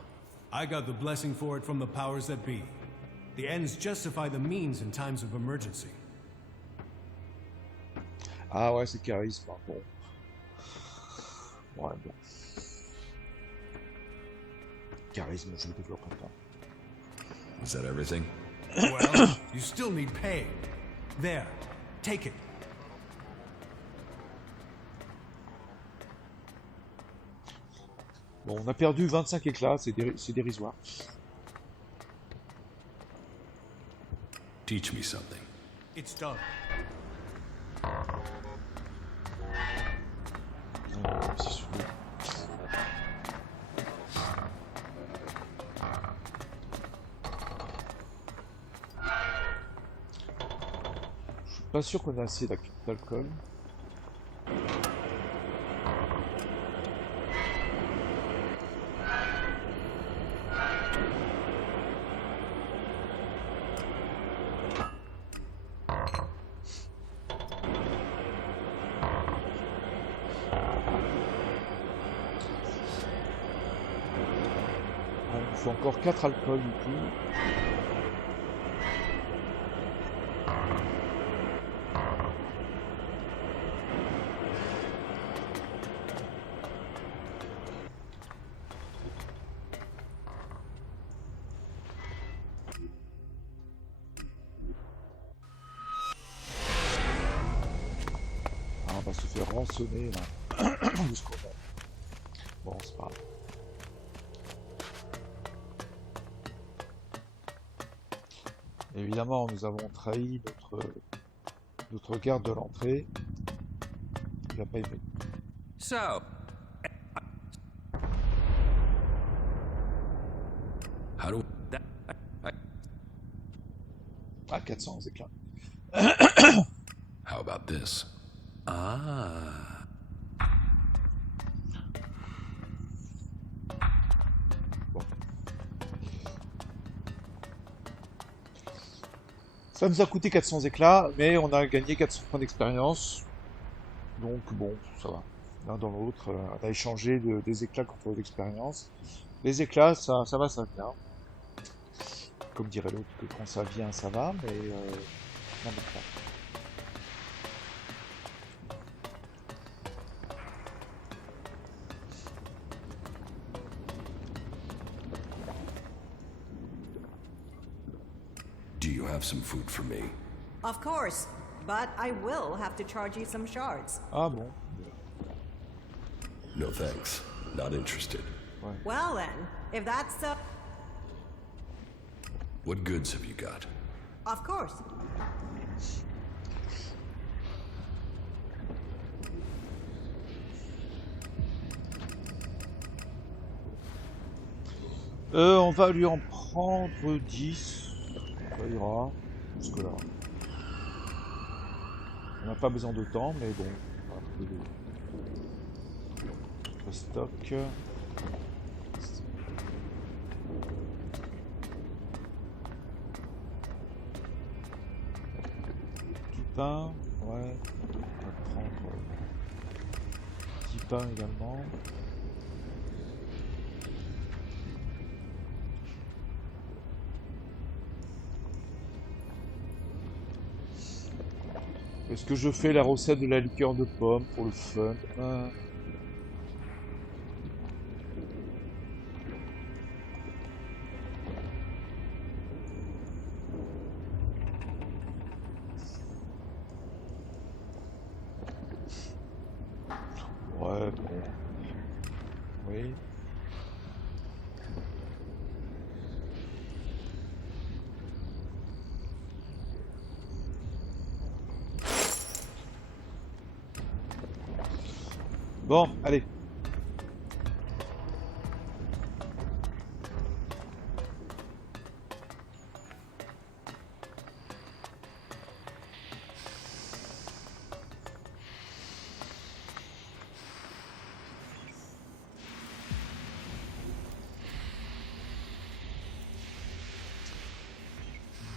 I got the blessing for it from the powers that be. The ends justify the means in times of emergency. Ah ouais, c'est charisme, bon. Ouais, bon. Charisme, je ne le développerai pas. Is that everything? Well, you still need pay. There, take it. Bon, on a perdu 25 éclats, c'est dérisoire. Teach me something. It's done. Je suis pas sûr qu'on a assez d'alcool. Il faut encore 4 alcools du coup. Ah, on va se faire rançonner là. Jusqu'au moment. Bon, c'est pas grave. Évidemment, nous avons trahi notre garde de l'entrée. Il n'a pas aimé. So, How do... Ah, 400 éclats. How about this? ah. Bon. Ça nous a coûté 400 éclats, mais on a gagné 400 points d'expérience. Donc bon, ça va. L'un dans l'autre, on a échangé des éclats contre l'expérience. Les éclats, ça va, ça vient. Comme dirait l'autre, que quand ça vient, ça va, mais non, mais pas. have some food for me? Of course, but I will have to charge you some shards. Ah bon. No thanks. Not interested. Ouais. Well then, if that's so... What goods have you got? Of course. On va lui en prendre 10. Ça ira. Jusque là. On n'a pas besoin de temps, mais bon. On va trouver le stock. Du pain. Ouais. On va prendre du pain également. Est-ce que je fais la recette de la liqueur de pomme pour le fun? Ouais, bon. Oui. Bon, allez.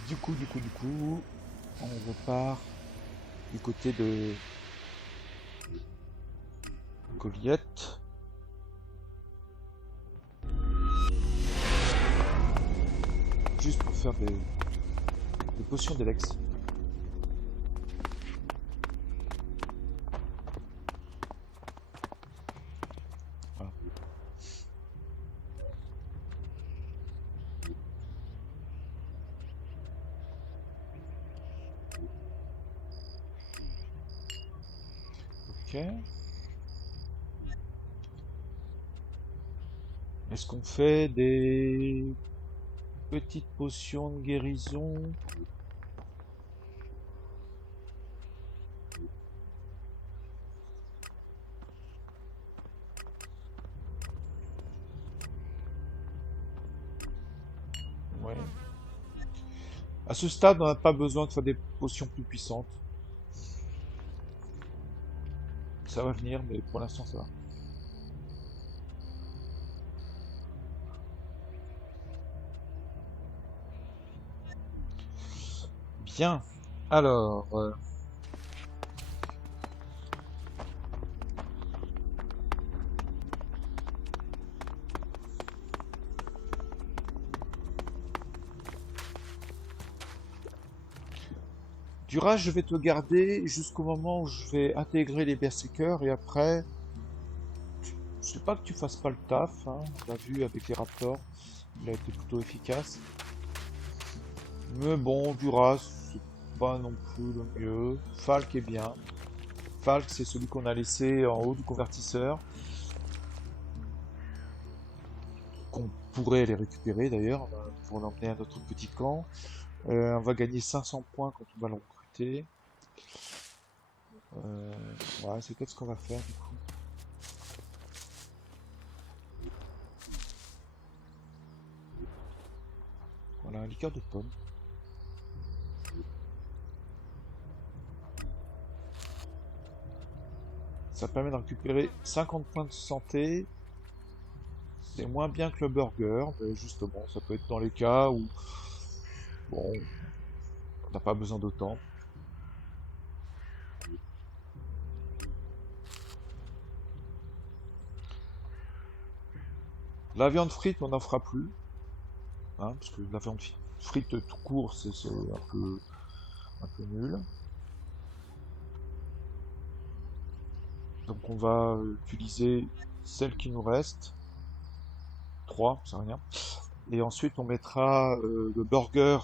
Du coup, on repart du côté de Goliath. Juste pour faire des potions d'Elex. Voilà. Ok. Est-ce qu'on fait des petites potions de guérison? Ouais. À ce stade, on n'a pas besoin de faire des potions plus puissantes. Ça va venir, mais pour l'instant, ça va. Bien. Alors... Duras, je vais te garder jusqu'au moment où je vais intégrer les berserkers et après... Je sais pas que tu fasses pas le taf, hein. On l'a vu avec les raptors, il a été plutôt efficace. Mais bon, Duras, c'est pas non plus le mieux. Falk est bien. Falk, c'est celui qu'on a laissé en haut du convertisseur. Qu'on pourrait les récupérer d'ailleurs, pour l'emmener à notre petit camp. On va gagner 500 points quand on va le recruter. Ouais, c'est peut-être ce qu'on va faire du coup. Voilà, un liqueur de pomme. Ça permet de récupérer 50 points de santé. C'est moins bien que le burger, mais justement, ça peut être dans les cas où... Bon, on n'a pas besoin d'autant. La viande frite, on n'en fera plus. Hein, parce que la viande frite tout court, c'est un peu nul. Donc on va utiliser celle qui nous reste. 3, c'est rien. Et ensuite on mettra le burger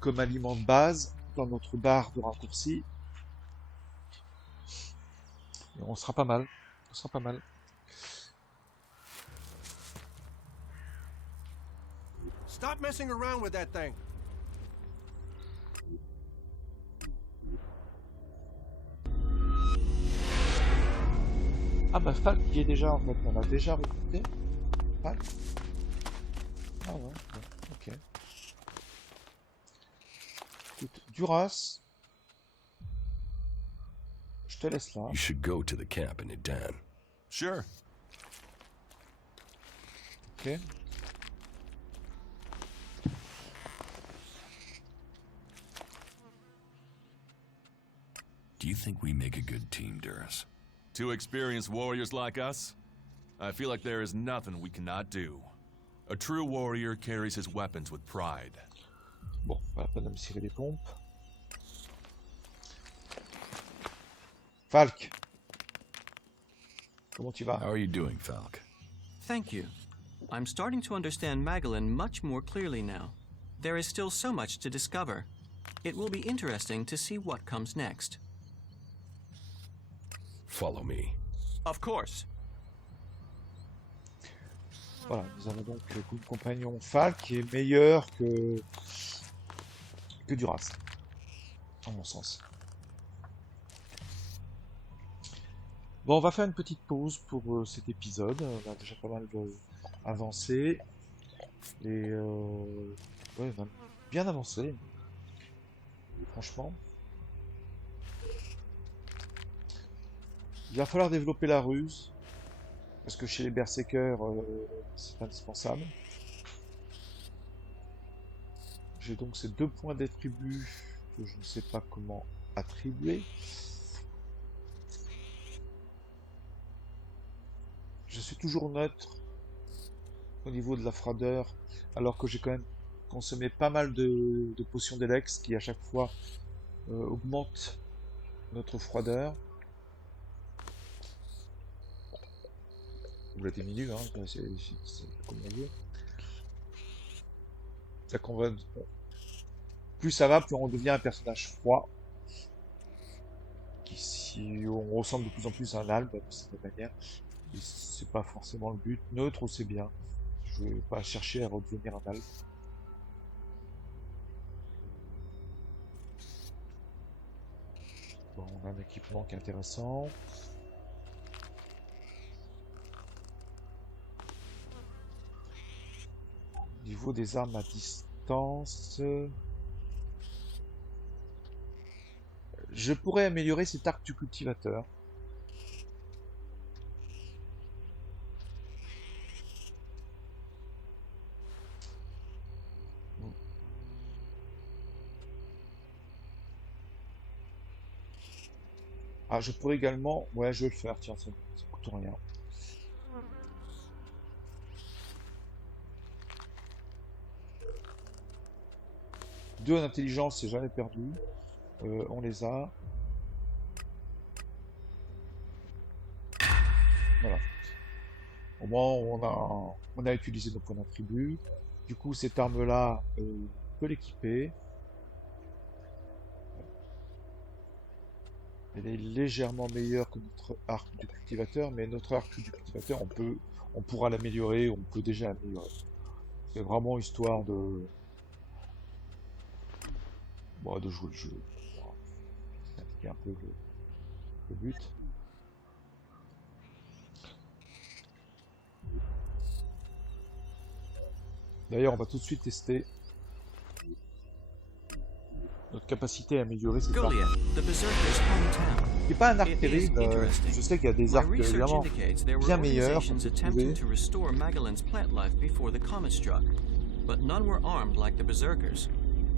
comme aliment de base dans notre barre de raccourci. Et on sera pas mal. On sera pas mal. Stop messing around with that thing. Ah bah Falk y est déjà en fait, on l'a déjà recruté. Falk. Ah ouais, ok. Écoute, Duras, je te laisse là. You should go to the camp in Idan. Sure. Ok. Do you think we make a good team, Duras? Two experienced warriors like us? I feel like there is nothing we cannot do. A true warrior carries his weapons with pride. Bon, pas la peine de me cirer les pompes. Falk. Comment tu vas? How are you doing, Falk? Thank you. I'm starting to understand Magellan much more clearly now. There is still so much to discover. It will be interesting to see what comes next. Follow me. Of course. Voilà, nous avons donc le compagnon Falk qui est meilleur que Duras, en mon sens. Bon, on va faire une petite pause pour cet épisode. On a déjà pas mal avancé. Et ouais, on a bien avancé. Franchement. Il va falloir développer la ruse. Parce que chez les berserkers, c'est indispensable. J'ai donc ces 2 points d'attribut que je ne sais pas comment attribuer. Je suis toujours neutre au niveau de la froideur, alors que j'ai quand même consommé pas mal de potions d'Elex qui à chaque fois augmentent notre froideur. Vous l'avez minus, hein, c'est comme on veut. C'est qu'on va... Plus ça va, plus on devient un personnage froid. Qui, si on ressemble de plus en plus à un albe, de cette manière. C'est pas forcément le but. Neutre, c'est bien. Je vais pas chercher à redevenir un albe. Bon, on a un équipement qui est intéressant. Niveau des armes à distance, je pourrais améliorer cet arc du cultivateur. Ah, je pourrais également... Ouais, je vais le faire, tiens, ça coûte rien. 2 en intelligence, c'est jamais perdu. On les a. Voilà. Au moins, on a utilisé nos points d'attribut. Du coup, cette arme-là, on peut l'équiper. Elle est légèrement meilleure que notre arc du cultivateur, mais notre arc du cultivateur, on pourra l'améliorer, on peut déjà l'améliorer. C'est vraiment histoire de... Bon, de jouer le jeu. C'est un peu le but. D'ailleurs, on va tout de suite tester notre capacité à améliorer cette arme. C'est pas un arc terrible. Je sais qu'il y a des arcs évidemment bien meilleurs.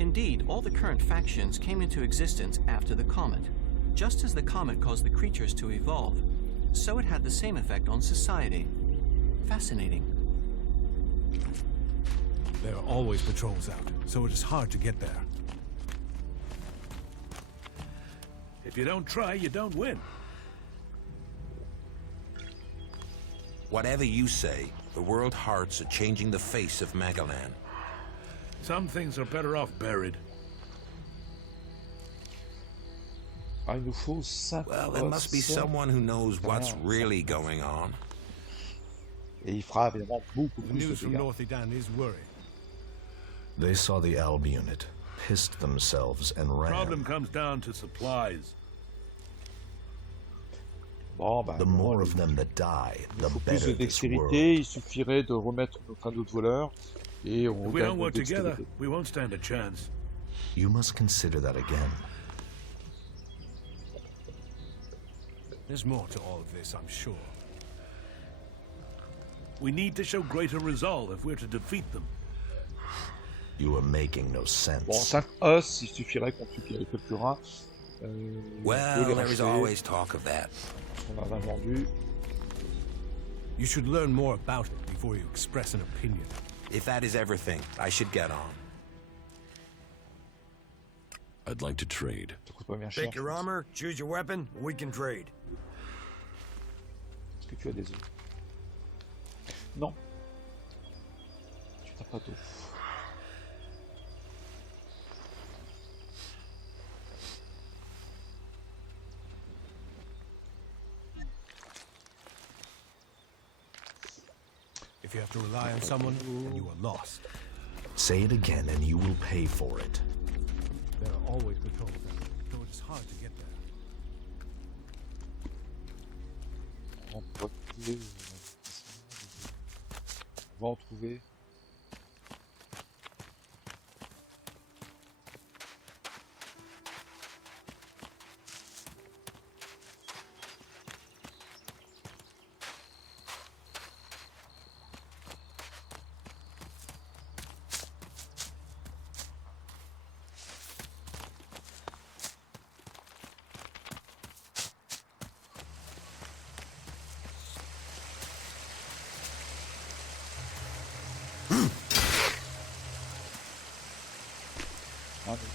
Indeed, all the current factions came into existence after the comet. Just as the comet caused the creatures to evolve, so it had the same effect on society. Fascinating. There are always patrols out, so it is hard to get there. If you don't try, you don't win. Whatever you say, the world hearts are changing the face of Magellan. Some things are better off buried. Ah, il nous faut 5 Well, there must be someone who knows what's really going on. Et il fera évidemment beaucoup The plus de news from dégâts. North Edan is worrying. They saw the Alb unit, pissed themselves, and ran. Problem comes down to supplies. Bon, bah, The more of them that die, the plus de better this world. dextérité, il suffirait de remettre notre voleur et on If we gagne don't notre work together, dextérité. we won't stand a chance. You must consider that again. There's more to all of this, I'm sure. We need to show greater resolve if we're to defeat them. You are making no sense. Bon, 5 os, il suffirait qu'on tue quelques rats. Well, there is always talk of that. On a vendu. You should learn more about it before you express an opinion. If that is everything, I should get on. I'd like to trade. Ça coûte pas bien cher. Pick your armor, choose your weapon, we can trade. Est-ce que tu as des œufs? Non. Tu n'as pas d'eau. If you have to rely on someone, then you are lost. Say it again and you will pay for it. There are always patrols there, though it is hard to get there. On va en trouver. Ah, mais...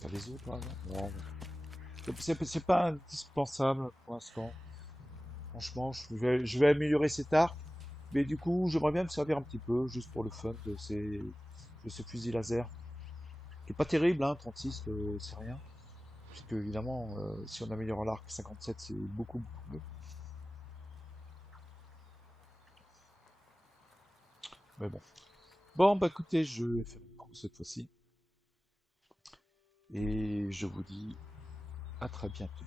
T'as les autres là? Non. C'est pas indispensable pour l'instant. Franchement, je vais améliorer cet arc. Mais du coup, j'aimerais bien me servir un petit peu, juste pour le fun, de ce fusil laser. Qui est pas terrible, hein, 36, c'est rien. Puisque évidemment, si on améliore l'arc 57, c'est beaucoup mieux. Mais bon. Bon, bah écoutez, je vais faire une pause cette fois-ci. Et je vous dis à très bientôt.